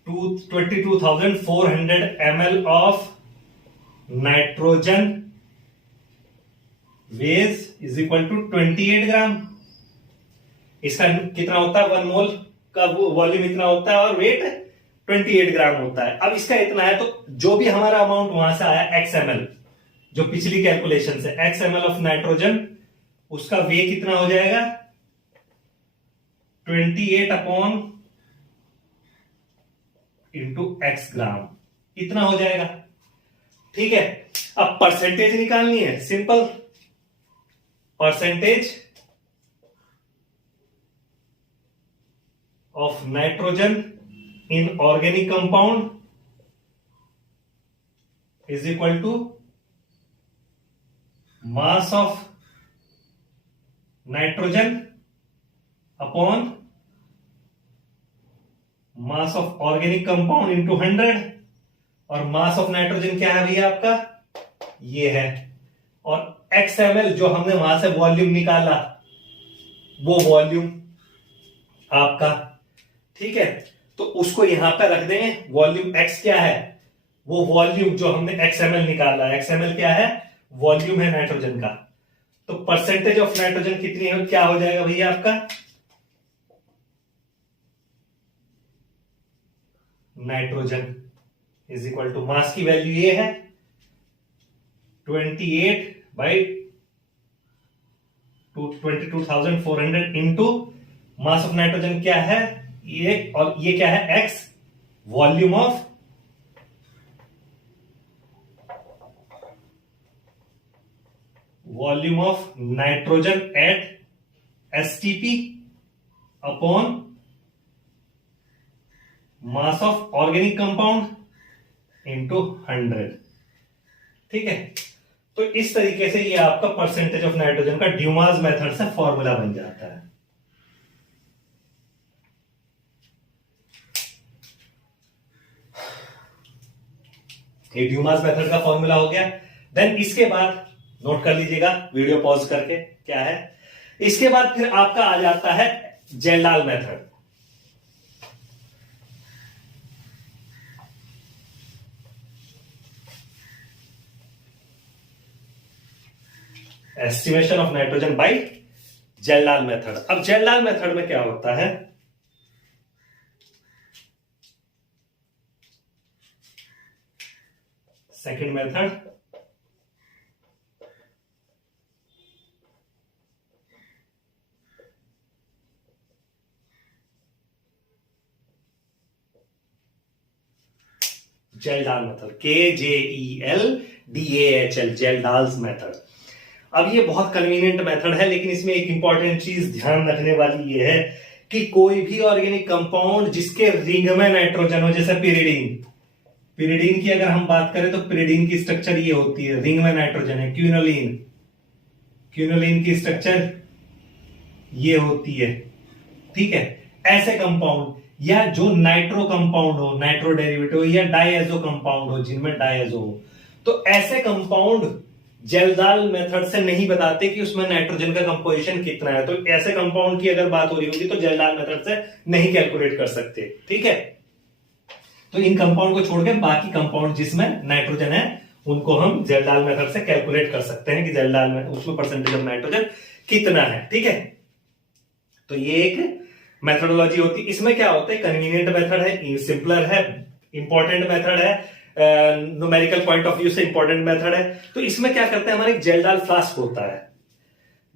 22,400 ml of nitrogen weighs is equal to 28 gram. इसका कितना होता है, 1 मोल का वॉल्यूम इतना होता है और वेट 28 ग्राम होता है। अब इसका इतना है, तो जो भी हमारा अमाउंट वहां से आया XML, जो पिछली कैलकुलेशन से XML ऑफ नाइट्रोजन, उसका वे कितना हो जाएगा 28 अपॉन इंटू X ग्राम, इतना हो जाएगा, ठीक है। अब परसेंटेज निकालनी है, simple, percentage of nitrogen in organic compound is equal to mass of nitrogen upon mass of organic compound into 100, और मास ऑफ नाइट्रोजन क्या है भैया आपका, ये है, और XML जो हमने वहां से वॉल्यूम निकाला वो वॉल्यूम आपका, ठीक है। तो उसको यहां पे रख देंगे, वॉल्यूम X क्या है, वो वॉल्यूम जो हमने XML निकाला है, XML क्या है, वॉल्यूम है नाइट्रोजन का। तो परसेंटेज ऑफ नाइट्रोजन कितनी है, क्या हो जाएगा भैया आपका, nitrogen is equal to mass की वैल्यू ये है 28/22,400 इंटू मास ऑफ नाइट्रोजन क्या है ये, और ये क्या है X, volume of nitrogen at STP upon mass of organic compound into 100, ठीक है। तो इस तरीके से ये आपका परसेंटेज ऑफ नाइट्रोजन का ड्यूमास मेथड से फॉर्मूला बन जाता है। ये ड्यूमास मेथड का फॉर्मूला हो गया। देन इसके बाद नोट कर लीजिएगा वीडियो पॉज करके, क्या है इसके बाद, फिर आपका आ जाता है Kjeldahl method. Estimation of nitrogen by Kjeldahl method. अब जेल्डाल मेथड में क्या होता है, second method, Kjeldahl method, KJELDAHL, Kjeldahl's method. अब ये बहुत कन्वीनियंट मेथड है, लेकिन इसमें एक इंपॉर्टेंट चीज ध्यान रखने वाली ये है कि कोई भी ऑर्गेनिक कंपाउंड जिसके रिंग में नाइट्रोजन हो, जैसे पिरिडीन, पिरिडीन की अगर हम बात करें तो पिरिडीन की स्ट्रक्चर ये होती है, रिंग में नाइट्रोजन है। क्विनोलिन, क्विनोलिन की स्ट्रक्चर ये होती है, ठीक है। ऐसे कंपाउंड या जो नाइट्रो कंपाउंड हो, नाइट्रो डेरिवेटिव, या डायएजो कंपाउंड हो जिनमें डायएजो हो, तो ऐसे कंपाउंड जेल्डाल मेथड से नहीं बताते कि उसमें नाइट्रोजन का कंपोजिशन कितना है। तो ऐसे कंपाउंड की अगर बात हो रही होगी तो जेल्डाल मेथड से नहीं कैलकुलेट कर सकते, ठीक है। तो इन कंपाउंड को छोड़ के बाकी कंपाउंड जिसमें नाइट्रोजन है उनको हम जेल्डाल मेथड से कैलकुलेट कर सकते हैं कि जेल्डाल में उसमें परसेंटेज ऑफ नाइट्रोजन कितना है, ठीक है। तो ये एक मेथोडोलॉजी होती है। इसमें क्या होता है, कन्वीनियंट मेथड है, सिंपलर है, इंपॉर्टेंट मेथड है, न्यूमेरिकल पॉइंट ऑफ व्यू से इंपॉर्टेंट मेथड है। तो इसमें क्या करते हैं, हमारे जेल्डाल फ्लास्क होता है।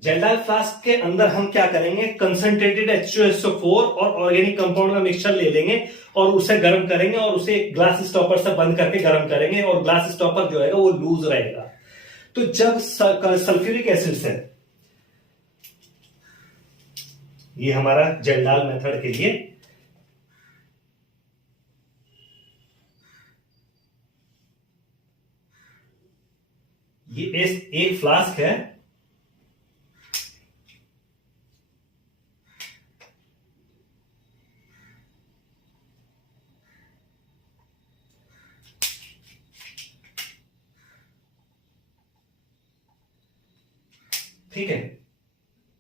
जेल्डाल फ्लास्क के अंदर हम क्या करेंगे, कंसंट्रेटेड H2SO4 और ऑर्गेनिक कंपाउंड का मिक्सचर ले लेंगे और उसे गर्म करेंगे और उसे एक ग्लास स्टॉपर से बंद करके गर्म करेंगे, और ग्लास स्टॉपर जो है वो लूज रहेगा। तो जब सल्फ्यूरिक एसिड से, ये हमारा जेल्डाल मेथड के लिए ये एक फ्लास्क है, ठीक है,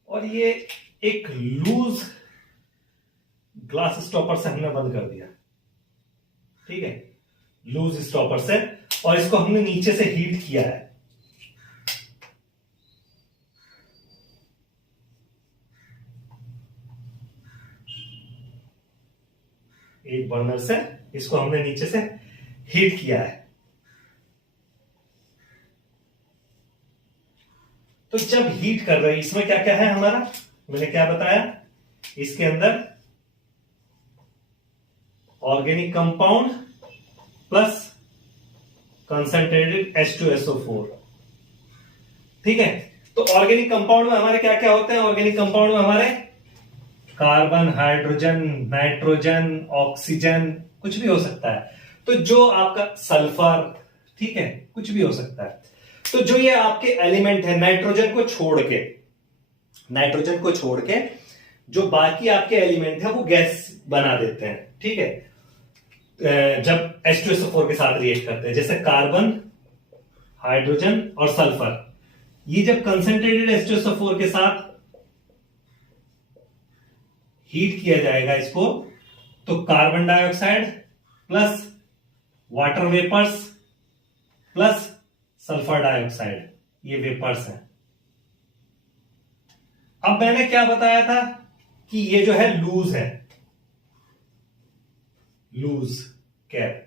और ये एक लूज ग्लास स्टॉपर से हमने बंद कर दिया, ठीक है, लूज स्टॉपर से, और इसको हमने नीचे से हीट किया है। एक बर्नर से इसको हमने नीचे से हीट किया है। तो जब हीट कर रहे हैं, इसमें क्या क्या है हमारा, मैंने क्या बताया, इसके अंदर organic compound plus concentrated H2SO4, ठीक है। तो ऑर्गेनिक कंपाउंड में हमारे क्या क्या होते हैं, ऑर्गेनिक कंपाउंड में हमारे कार्बन, हाइड्रोजन, नाइट्रोजन, ऑक्सीजन, कुछ भी हो सकता है। तो जो आपका सल्फर, ठीक है, कुछ भी हो सकता है। तो जो ये आपके एलिमेंट है नाइट्रोजन को छोड़ के, नाइट्रोजन को छोड़ के जो बाकी आपके एलिमेंट है वो गैस बना देते हैं, ठीक है, जब H2SO4 के साथ रिएक्ट करते हैं, जैसे कार्बन, हाइड्रोजन और सल्फर। ये जब कंसंट्रेटेड H2SO4 के साथ हीट किया जाएगा इसको, तो carbon dioxide plus water vapours plus sulphur dioxide, ये वेपर्स हैं। अब मैंने क्या बताया था कि ये जो है लूज है, लूज कैप।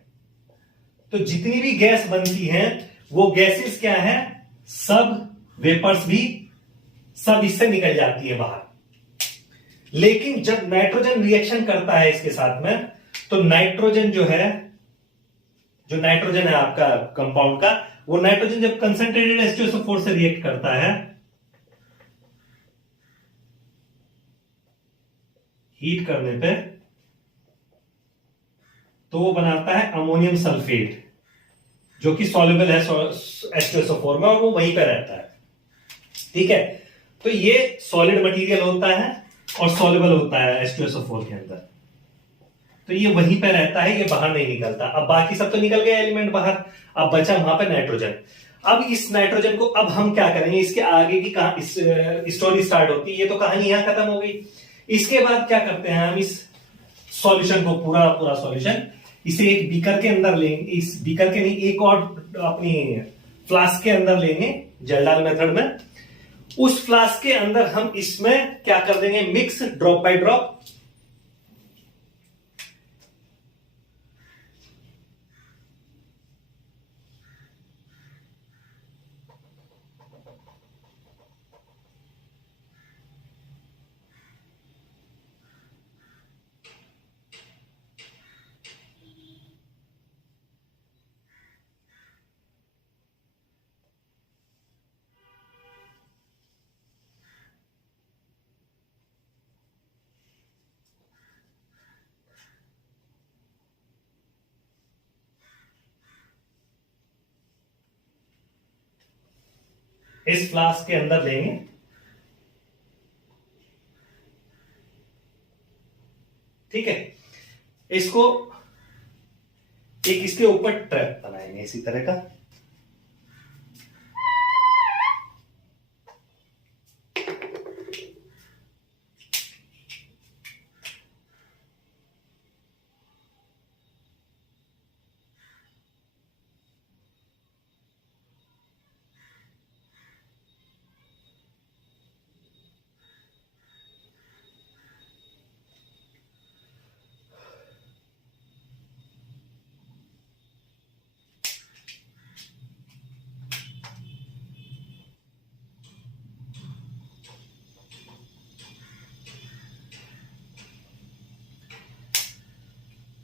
तो जितनी भी गैस बनती हैं वो गैसेस क्या है, सब वेपर्स भी सब इससे निकल जाती है बाहर। लेकिन जब नाइट्रोजन रिएक्शन करता है इसके साथ में, तो नाइट्रोजन जो है, जो नाइट्रोजन है आपका कंपाउंड का, वो नाइट्रोजन जब कंसंट्रेटेड H2SO4 से रिएक्ट करता है हीट करने पे, तो वो बनाता है अमोनियम सल्फेट, जो कि सॉल्युबल है H2SO4 में और वो वहीं पे रहता है, ठीक है। तो ये सॉलिड मटेरियल होता है और सॉल्युबल होता है H2SO4 के अंदर, तो ये वहीं पे रहता है, ये बाहर नहीं निकलता। अब बाकी सब तो निकल गए एलिमेंट बाहर, अब बचा वहां पे नाइट्रोजन। अब इस नाइट्रोजन को अब हम क्या करेंगे, इसके आगे की स्टोरी स्टार्ट होती है, ये तो कहानी यहां खत्म हो गई। इसके बाद क्या करते हैं हम, इस सॉल्यूशन को पूरा पूरा सॉल्यूशन इसे एक बीकर के अंदर लेंगे, इस बीकर के नहीं, एक और अपनी फ्लास्क के अंदर लेंगे जल्डाल मेथड में। उस फ्लास्क के अंदर हम इसमें क्या कर देंगे, मिक्स ड्रॉप बाय ड्रॉप। इस फ्लास्क के अंदर लेंगे, ठीक है। इसको एक इसके ऊपर ट्रैप बनाएंगे इसी तरह का,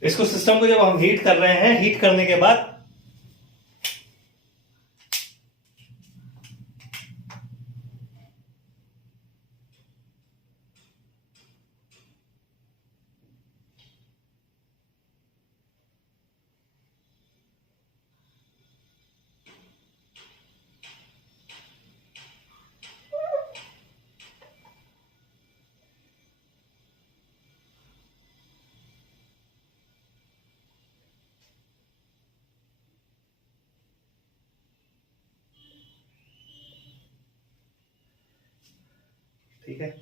इसको सिस्टम को जब हम हीट कर रहे हैं, हीट करने के बाद ठीक है,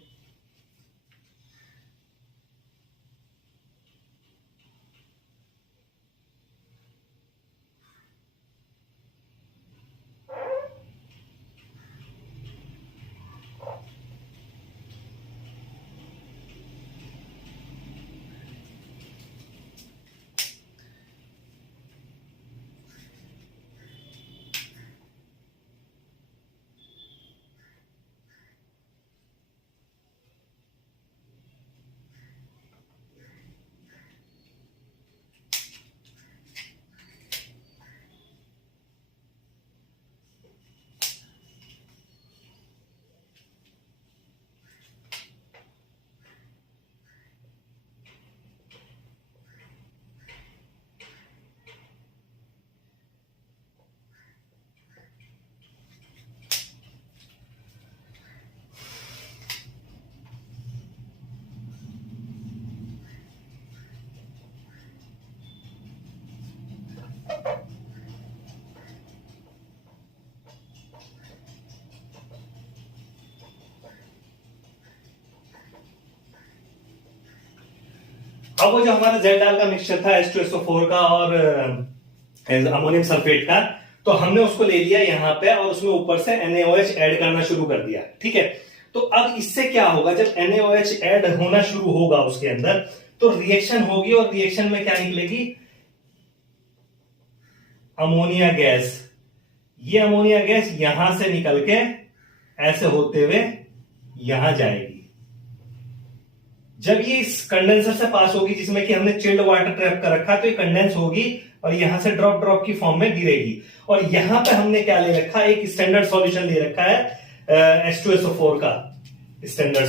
अब वो जो हमारा जेल का मिक्सचर था H2SO4 का और अमोनियम सल्फेट का, तो हमने उसको ले लिया यहां पे और उसमें ऊपर से NaOH ऐड करना शुरू कर दिया। ठीक है, तो अब इससे क्या होगा, जब NaOH ऐड होना शुरू होगा उसके अंदर तो रिएक्शन होगी और रिएक्शन में क्या निकलेगी, अमोनिया गैस। ये अमोनिया गैस यहां से निकल के ऐसे होते हुए यहां जाएगी। जब ये इस कंडेंसर से पास होगी जिसमें कि हमने चिल्ड वाटर ट्रैप कर रखा, तो ये कंडेंस होगी और यहां से ड्रॉप ड्रॉप की फॉर्म में गिरेगी। और यहां पे हमने क्या ले रखा है, एक स्टैंडर्ड सॉल्यूशन ले रखा है H2SO4 का स्टैंडर्ड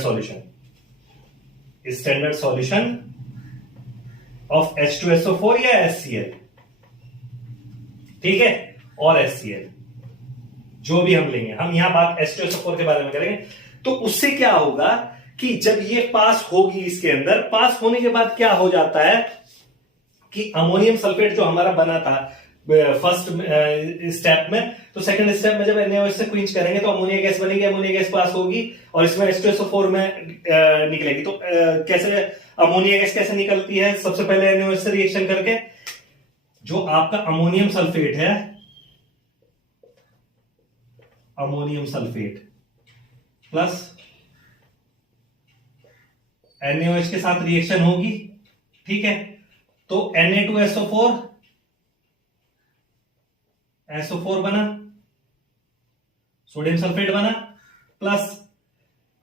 सॉल्यूशन ऑफ H2SO4 या HCl। ठीक है, और HCl जो भी हम लेंगे, हम यहां बात H2SO4 के बारे में करेंगे। तो उससे क्या होगा कि जब ये पास होगी इसके अंदर, पास होने के बाद क्या हो जाता है कि अमोनियम सल्फेट जो हमारा बना था फर्स्ट स्टेप में, तो सेकंड स्टेप में जब NaOH से क्विंच करेंगे तो अमोनिया गैस बनेगी, अमोनिया गैस पास होगी और इसमें H2SO4 में निकलेगी। तो कैसे अमोनिया गैस कैसे निकलती है, सबसे पहले NaOH से रिएक्शन करके जो आपका अमोनियम सल्फेट है, अमोनियम सल्फेट प्लस NaOH के साथ रिएक्शन होगी। ठीक है, तो Na2SO4 SO4 बना, सोडियम सल्फेट बना, प्लस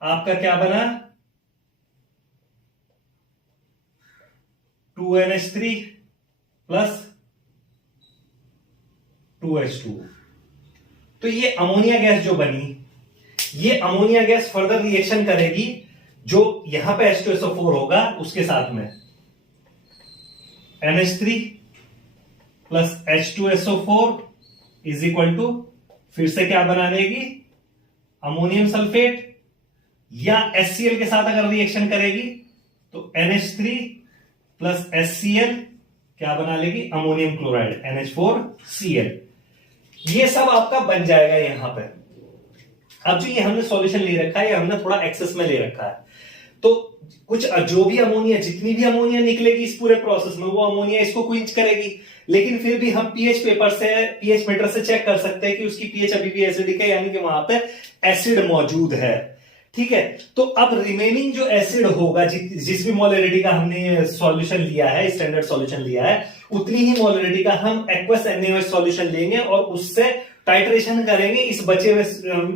आपका क्या बना 2NH3 प्लस 2H2। तो ये अमोनिया गैस जो बनी, ये अमोनिया गैस फर्दर रिएक्शन करेगी जो यहां पे H2SO4 होगा उसके साथ में NH3 plus H2SO4 is equal to, फिर से क्या बना लेगी, अमोनियम सल्फेट, या HCl के साथ अगर रिएक्शन करेगी तो NH3 प्लस HCl क्या बना लेगी, अमोनियम क्लोराइड NH4Cl। ये सब आपका बन जाएगा यहां पे। अब जो ये हमने सॉल्यूशन ले रखा है, ये हमने थोड़ा एक्सेस में ले रखा है, तो कुछ जो भी अमोनिया, जितनी भी अमोनिया निकलेगी इस पूरे प्रोसेस में, वो अमोनिया इसको क्विंच करेगी। लेकिन फिर भी हम पीएच मीटर से चेक कर सकते हैं कि उसकी पीएच अभी भी एसिडिक है, यानी कि वहां पे एसिड मौजूद है। ठीक है, तो अब रिमेनिंग जो एसिड होगा, जिस भी मोलरिटी का हमने सॉल्यूशन लिया है, स्टैंडर्ड सॉल्यूशन लिया है, उतनी ही मोलरिटी का हम एक्वस NaOH सॉल्यूशन लेंगे और उससे टाइट्रेशन करेंगे इस बचे हुए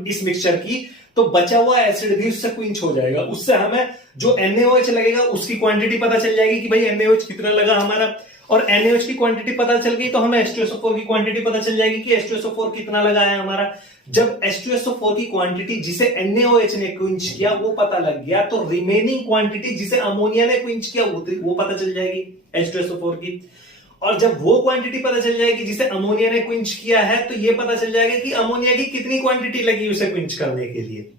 इस मिक्सचर की, तो बचा हुआ एसिड भी उससे क्विंच हो जाएगा। उससे हमें जो NaOH लगेगा उसकी क्वांटिटी पता चल जाएगी कि भाई NaOH कितना लगा हमारा, और NaOH की क्वांटिटी पता चल गई तो हमें H2SO4 की क्वांटिटी पता चल जाएगी कि H2SO4 कितना लगा है हमारा। जब H2SO4 की क्वांटिटी जिसे NaOH ने क्विंच किया वो पता लग गया, तो रिमेनिंग क्वांटिटी जिसे अमोनिया ने क्विंच किया वो पता चल जाएगी H2SO4 की। और जब वो क्वांटिटी पता चल जाएगी जिसे अमोनिया ने क्विंच किया है, तो ये पता चल जाएगा कि अमोनिया की कितनी क्वांटिटी लगी उसे क्विंच करने के लिए।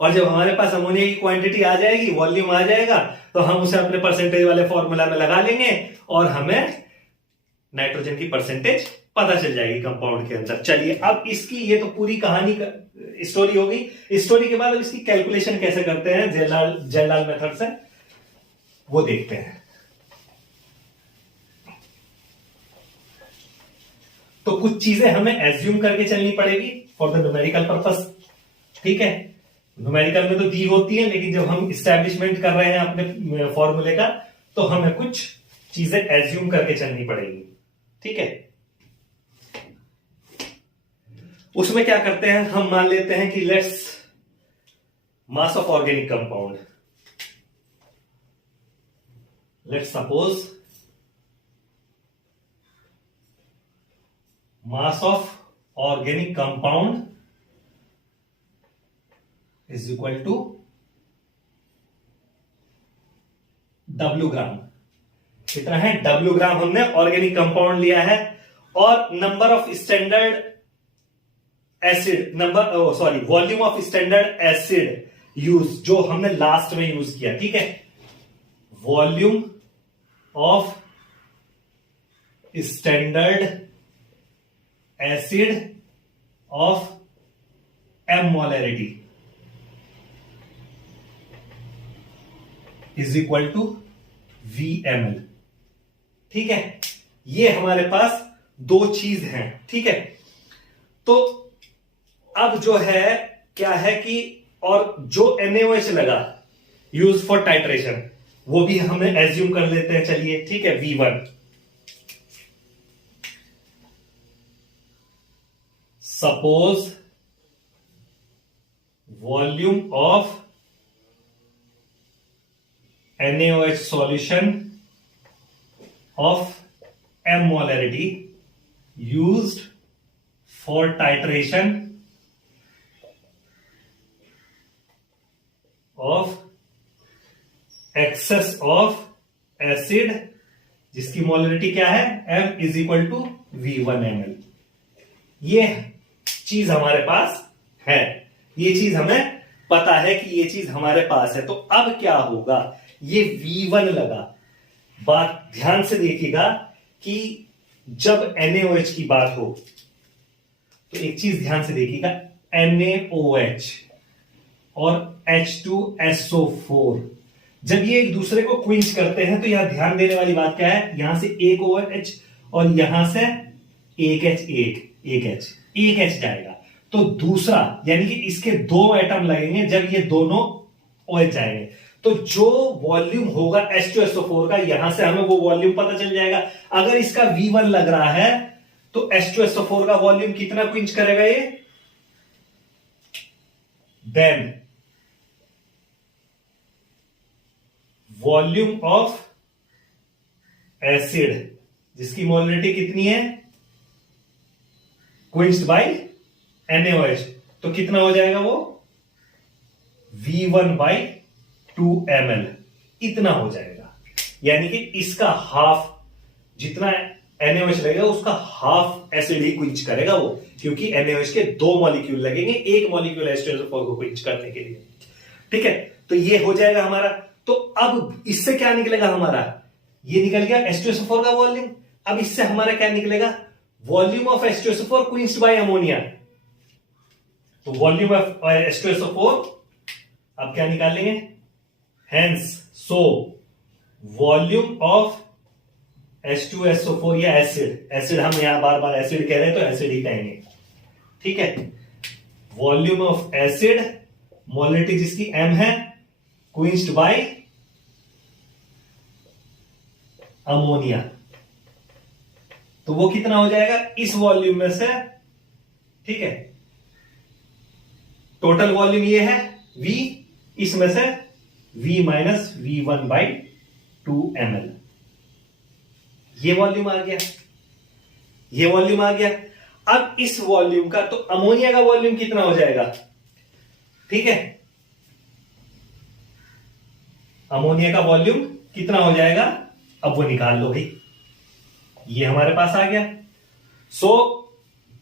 और जब हमारे पास अमोनिया की क्वांटिटी आ जाएगी, वॉल्यूम आ जाएगा, तो हम उसे अपने परसेंटेज वाले फॉर्मूला में लगा लेंगे और हमें नाइट्रोजन की परसेंटेज पता चल जाएगी कंपाउंड के अंदर। चलिए, अब इसकी ये तो पूरी कहानी का स्टोरी हो गई। स्टोरी के बाद अब इसकी कैलकुलेशन कैसे करते हैं जेलाल मेथड से, वो देखते हैं। तो कुछ चीजें हमें एज्यूम करके चलनी पड़ेगी फॉर द न्यूमेरिकल पर्पस। ठीक है, न्यूमेरिकल में तो दी होती है, लेकिन जब हम इस्टेब्लिशमेंट कर रहे हैं अपने फॉर्मूले का, तो हमें कुछ चीजें एज्यूम करके चलनी पड़ेगी। ठीक है, उसमें क्या करते हैं, हम मान लेते हैं कि let's mass of organic compound, let's suppose mass of organic compound is equal to W gram. कितना है, W ग्राम हमने ऑर्गेनिक कंपाउंड लिया है, और number of standard acid, volume of standard acid use, जो हमने लास्ट में यूज किया। ठीक है, volume of standard acid of M molarity is equal to VmL। ठीक है, ये हमारे पास दो चीज हैं। ठीक है, तो अब जो है क्या है कि और जो NaOH लगा यूज फॉर टाइट्रेशन वो भी हमें एज्यूम कर लेते हैं। चलिए ठीक है, V1। Suppose volume of NaOH solution of M molarity used for titration of excess of acid जिसकी मोलरिटी क्या है, M is equal to V1 ml। ये चीज हमारे पास है, ये चीज हमें पता है कि ये चीज हमारे पास है। तो अब क्या होगा, ये V1 लगा। बात ध्यान से देखिएगा कि जब NaOH की बात हो तो एक चीज ध्यान से देखिएगा, NaOH और H2SO4 जब ये एक दूसरे को क्विंच करते हैं तो यहां ध्यान देने वाली बात क्या है, यहां से एक OH और यहां से एक H जाएगा। तो दूसरा यानी कि इसके दो एटम लगेंगे जब ये दोनों OH जाएंगे, तो जो वॉल्यूम होगा H2SO4 का, यहां से हमें वो वॉल्यूम पता चल जाएगा। अगर इसका V1 लग रहा है तो H2SO4 का वॉल्यूम कितना क्विंच करेगा ये, देन वॉल्यूम ऑफ एसिड जिसकी मोलरिटी कितनी है, क्विंच्ड बाय NaOH, तो कितना हो जाएगा वो, V1/2 ml इतना हो जाएगा। यानी कि इसका हाफ, जितना NaOH लगेगा उसका हाफ एसिड ही क्विंच करेगा वो, क्योंकि NaOH के दो मॉलिक्यूल लगेंगे, एक मॉलिक्यूल H2SO4 को क्विंच करने के लिए। ठीक है, तो ये हो जाएगा हमारा। तो अब इससे क्या निकलेगा हमारा, ये निकल गया H2SO4 का वॉल्यूम। अब इससे हमारा क्या निकलेगा, volume of H2SO4 quenched by ammonia. तो वॉल्यूम ऑफ H2SO4 अब क्या निकालेंगे, hence so volume of H2SO4 या एसिड हम यहां बार बार एसिड कह रहे हैं तो एसिड ही कहेंगे। ठीक है, वॉल्यूम ऑफ एसिड, मोलरिटी जिसकी M है, क्विंच्ड बाय अमोनिया। तो वो कितना हो जाएगा इस वॉल्यूम में से। ठीक है, टोटल वॉल्यूम ये है V, इसमें से V-V1/2 ml। ये वॉल्यूम आ गया, ये वॉल्यूम आ गया। अब इस वॉल्यूम का, तो अमोनिया का वॉल्यूम कितना हो जाएगा, ठीक है, अमोनिया का वॉल्यूम कितना हो जाएगा, अब वो निकाल लो भाई, ये हमारे पास आ गया। So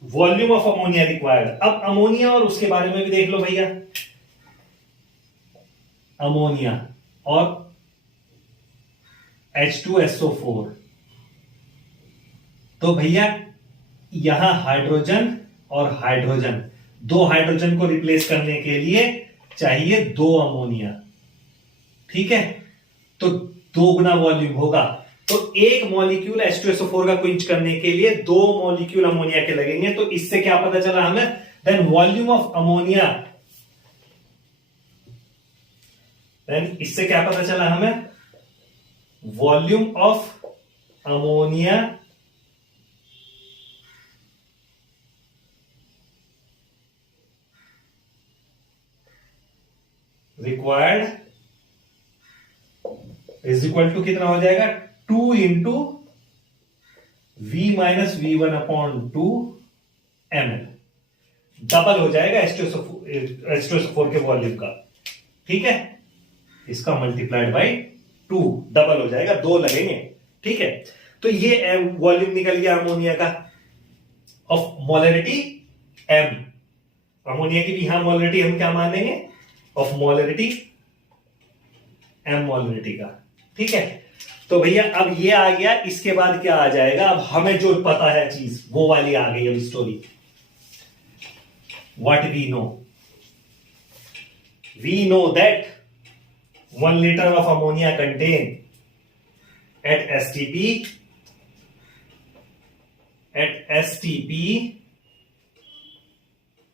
volume of ammonia required. अब अमोनिया और उसके बारे में भी देख लो भैया, अमोनिया और H2SO4। तो भैया यहां हाइड्रोजन और हाइड्रोजन, दो हाइड्रोजन को रिप्लेस करने के लिए चाहिए दो अमोनिया। ठीक है, तो दो गुना वॉल्यूम होगा। तो एक मॉलिक्यूल H2SO4 का क्विंच करने के लिए दो मॉलिक्यूल अमोनिया के लगेंगे। तो इससे क्या पता चला हमें, then volume of ammonia, then इससे क्या पता चला हमें, volume of ammonia required is equal to कितना हो जाएगा, 2 इंटू V-V1/2 ml। डबल हो जाएगा H2SO4 के वॉल्यूम का। ठीक है, इसका मल्टीप्लाइड बाय 2 डबल हो जाएगा, दो लगेंगे। ठीक है, तो ये वॉल्यूम निकल गया अमोनिया का ऑफ मोलरिटी M। अमोनिया की भी यहां मोलरिटी हम क्या मानेंगे, ऑफ मोलरिटी M मोलरिटी का। ठीक है, तो भैया अब ये आ गया। इसके बाद क्या आ जाएगा, अब हमें जो पता है चीज वो वाली आ गई अब story. What we know that 1 liter of ammonia contain at STP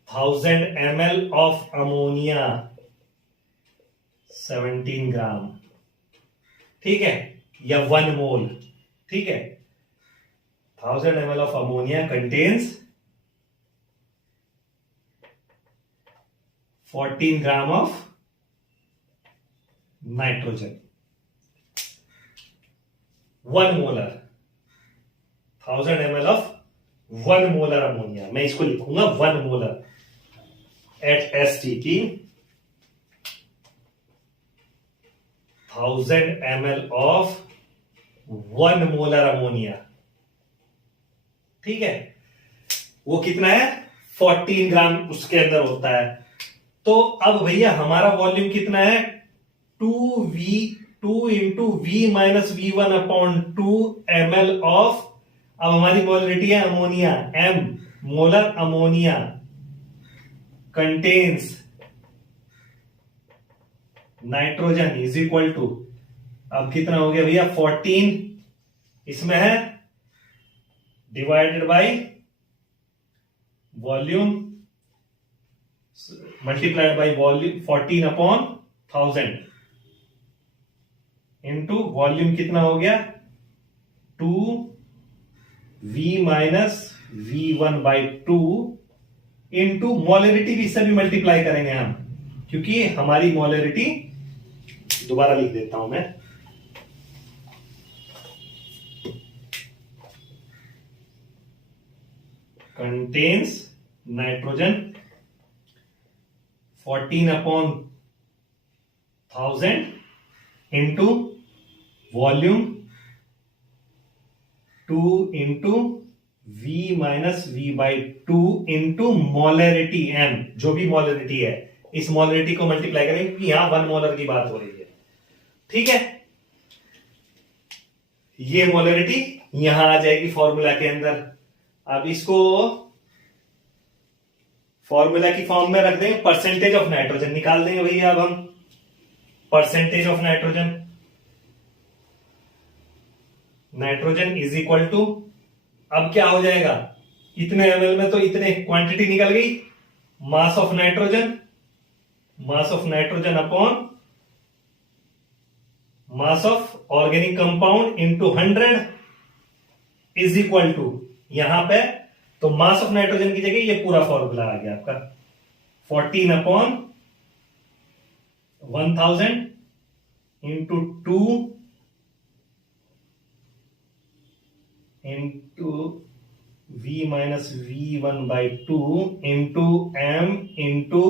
1000 ml of ammonia 17 ग्राम, ठीक है, या 1 मोल, ठीक है। 1000 ml of ammonia contains 14 gram of nitrogen. 1 molar, 1000 ml of 1 molar ammonia, मैं इसको लिखूंगा 1 molar at STP 1000 ml of 1 molar ammonia, ठीक है। वो कितना है? 14 ग्राम उसके अंदर होता है। तो अब भैया हमारा वॉल्यूम कितना है? 2 into V minus V1 upon 2 ml of, अब हमारी मोलरिटी है ammonia, M molar ammonia contains nitrogen is equal to, अब कितना हो गया भैया? 14 इसमें है divided by volume multiplied by volume 14 upon 1000 into volume कितना हो गया? 2V minus V1 by 2 into molarity भी इससे भी मल्टीप्लाई करेंगे हम, क्योंकि हमारी मोलरिटी, दोबारा लिख देता हूं मैं, contains nitrogen 14 upon 1000 into volume 2 into V minus V by 2 into molarity M, जो भी मोलरिटी है, इस मोलरिटी को मल्टीप्लाई करेंगे क्योंकि यहां 1 मोलर की बात हो रही है, ठीक है। ये मोलरिटी यहां आ जाएगी फॉर्मूला के अंदर। अब इसको फॉर्मूला की फॉर्म में रख देंगे, परसेंटेज ऑफ नाइट्रोजन निकाल देंगे भैया। अब हम percentage of nitrogen is equal to, अब क्या हो जाएगा? इतने ml में तो इतने क्वांटिटी निकल गई, mass of nitrogen upon mass of organic compound into 100 is equal to, यहां पे तो मास ऑफ नाइट्रोजन की जगह ये पूरा फॉर्मूला आ गया आपका 14 upon 1000 into 2 into V minus V1 by 2 into M into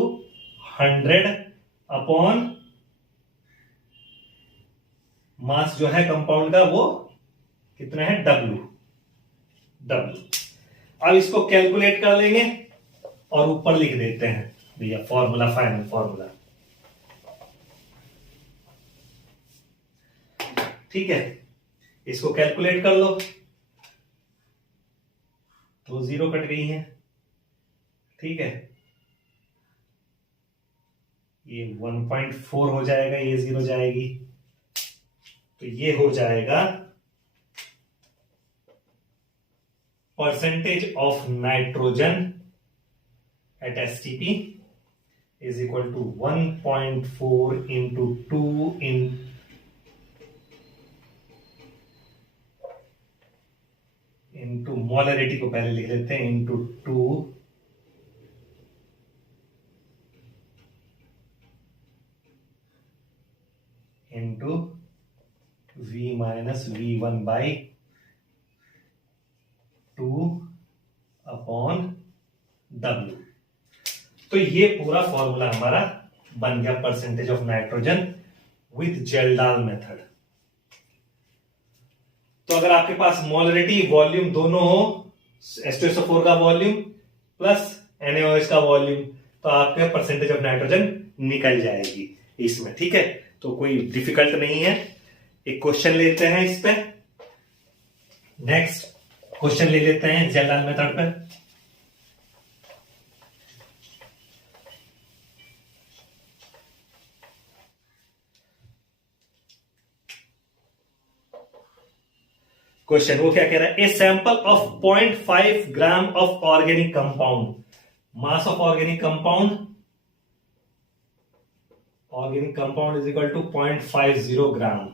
100 upon mass जो है कंपाउंड का वो कितना है? W। अब इसको कैलकुलेट कर लेंगे और ऊपर लिख देते हैं भैया फॉर्मूला, फाइनल फॉर्मूला, ठीक है। इसको कैलकुलेट कर लो तो 0 कट गई है, ठीक है। ये 1.4 हो जाएगा, ये 0 जाएगी, तो ये हो जाएगा percentage of nitrogen at STP is equal to 1.4 into 2 into molarity को पहले लिख लेते हैं, into 2 into V minus V1 by 2 upon W। तो ये पूरा फॉर्मूला हमारा बन गया percentage of nitrogen with Kjeldahl method. तो अगर आपके पास मोलरिटी वॉल्यूम दोनों हो, H2SO4 का वॉल्यूम प्लस NaOH का वॉल्यूम, तो आपके परसेंटेज ऑफ नाइट्रोजन निकल जाएगी इसमें, ठीक है। तो कोई डिफिकल्ट नहीं है। एक क्वेश्चन लेते हैं इस पे, नेक्स्ट क्वेश्चन ले लेते हैं जेल्डाल मेथड पे। क्वेश्चन वो क्या कह रहा है, a sample of 0.5 gram of organic compound, mass of organic compound is equal to 0.50 gram.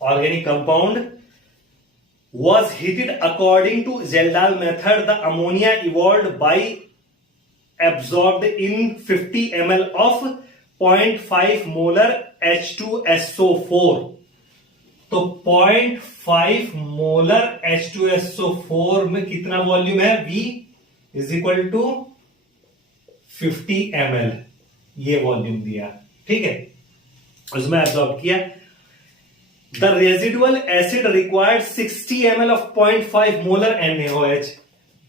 Organic compound was heated according to Zeldal method. The ammonia evolved by absorbed in 50 ml of 0.5 molar H2SO4. तो 0.5 molar H2SO4 में कितना volume है, V is equal to 50 ml. ये volume दिया, ठीक है, उसमें absorb किया. The residual acid required 60 ml of 0.5 molar NaOH.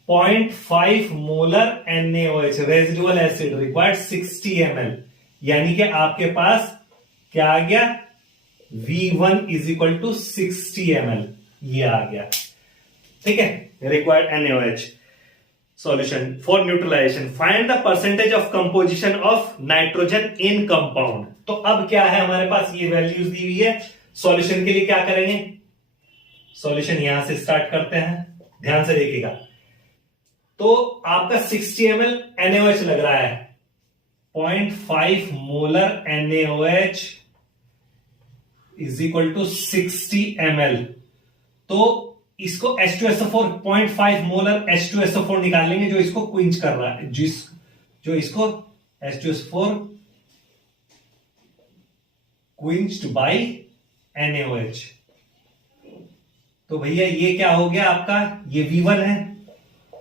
0.5 molar NaOH residual acid required 60 ml. यानी कि आपके पास क्या आ गया, V1 is equal to 60 ml. ये आ गया, ठीक है, required NaOH. Solution for neutralisation, find the percentage of composition of nitrogen in compound. तो अब क्या है हमारे पास, ये वैल्यूज दी हुई है. सॉल्यूशन के लिए क्या करेंगे, सॉल्यूशन यहां से स्टार्ट करते हैं, ध्यान से देखिएगा. तो आपका 60 ml NaOH लग रहा है, 0.5 molar NaOH is equal to 60 ml. तो इसको H2SO4 0.5 मोलर H2SO4 निकाल लेंगे, जो इसको क्विंच कर रहा है, जो इसको H2SO4 क्विंच्ड बाय NaOH. तो भैया ये क्या हो गया आपका, ये V1 है,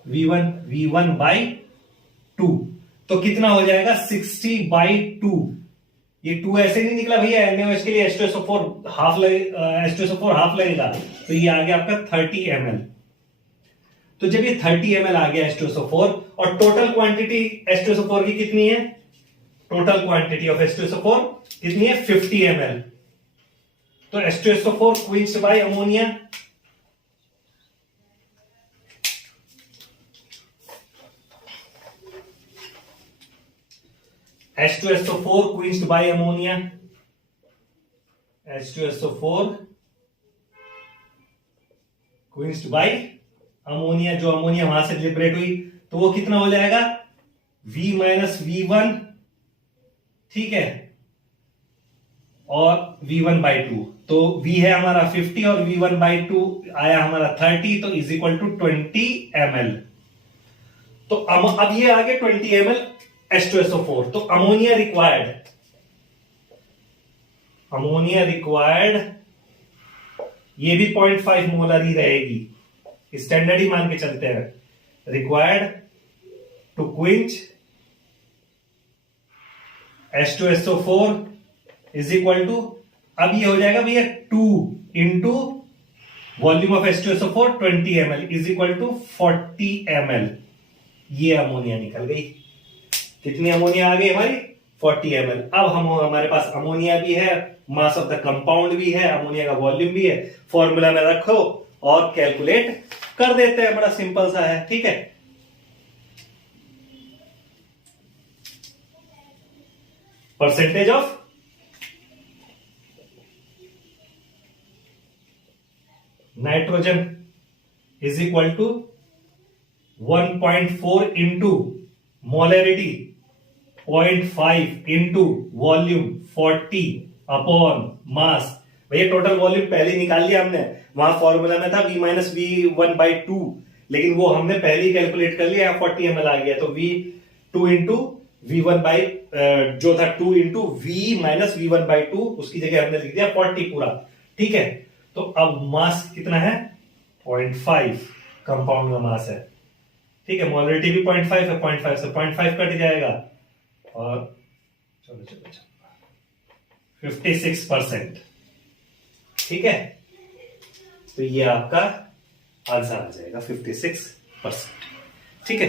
V1 बाई 2. तो कितना हो जाएगा, 60/2. ये 2 ऐसे नहीं निकला भैया, NaOH के लिए H2SO4 हाफ लगेगा, तो ये आ गया आपका 30 ml. तो जब ये 30 ml आ गया H2SO4, और टोटल क्वांटिटी H2SO4 की कितनी है, टोटल क्वांटिटी ऑफ H2SO4 कितनी है, 50 ml. तो H2SO4 quenched by ammonia, H2SO4 quenched by ammonia, H2SO4 quenched by ammonia. जो अमोनिया वहां से लिबरेट हुई, तो वो कितना हो जाएगा, V माइनस V1, ठीक है, और V1/2. तो V है हमारा 50 और V1/2 आया हमारा 30, तो इज इक्वल टू 20 ml. तो अब ये आ गया 20 ml H2SO4. तो अमोनिया रिक्वायर्ड ये भी 0.5 मोलर ही रहेगी, स्टैंडर्ड ही मान के चलते हैं. Required to quench H2SO4 is equal to, अब ये हो जाएगा भैया 2 into volume of H2SO4 20 ml is equal to 40 ml. ये अमोनिया निकल गई. कितनी अमोनिया आ गई हमारी, 40 ml. अब हमारे पास अमोनिया भी है, मास ऑफ द कंपाउंड भी है, अमोनिया का वॉल्यूम भी है. फॉर्मूला में रखो और कैलकुलेट कर देते हैं, बड़ा सिंपल सा है, ठीक है. Percentage of nitrogen is equal to 1.4 into molarity 0.5 into volume 40 upon mass. भैया टोटल वॉल्यूम पहले ही निकाल लिया हमने, वहां फॉर्मूला में था V माइनस V1/2, लेकिन वो हमने पहले ही कैलकुलेट कर लिया, 40 ml आ गया. तो V2 इंटू V1 बाई जो था 2 इंटू V माइनस V1/2, उसकी जगह हमने लिख दिया 40 पूरा, ठीक है. तो अब मास कितना है, 0.5 कंपाउंड का मास है, ठीक है. मोलरिटी भी 0.5 है, 0.5 से 0.5 कट जाएगा, और चलो 56%, ठीक है. तो ये आपका आंसर आ जाएगा 56%, ठीक है.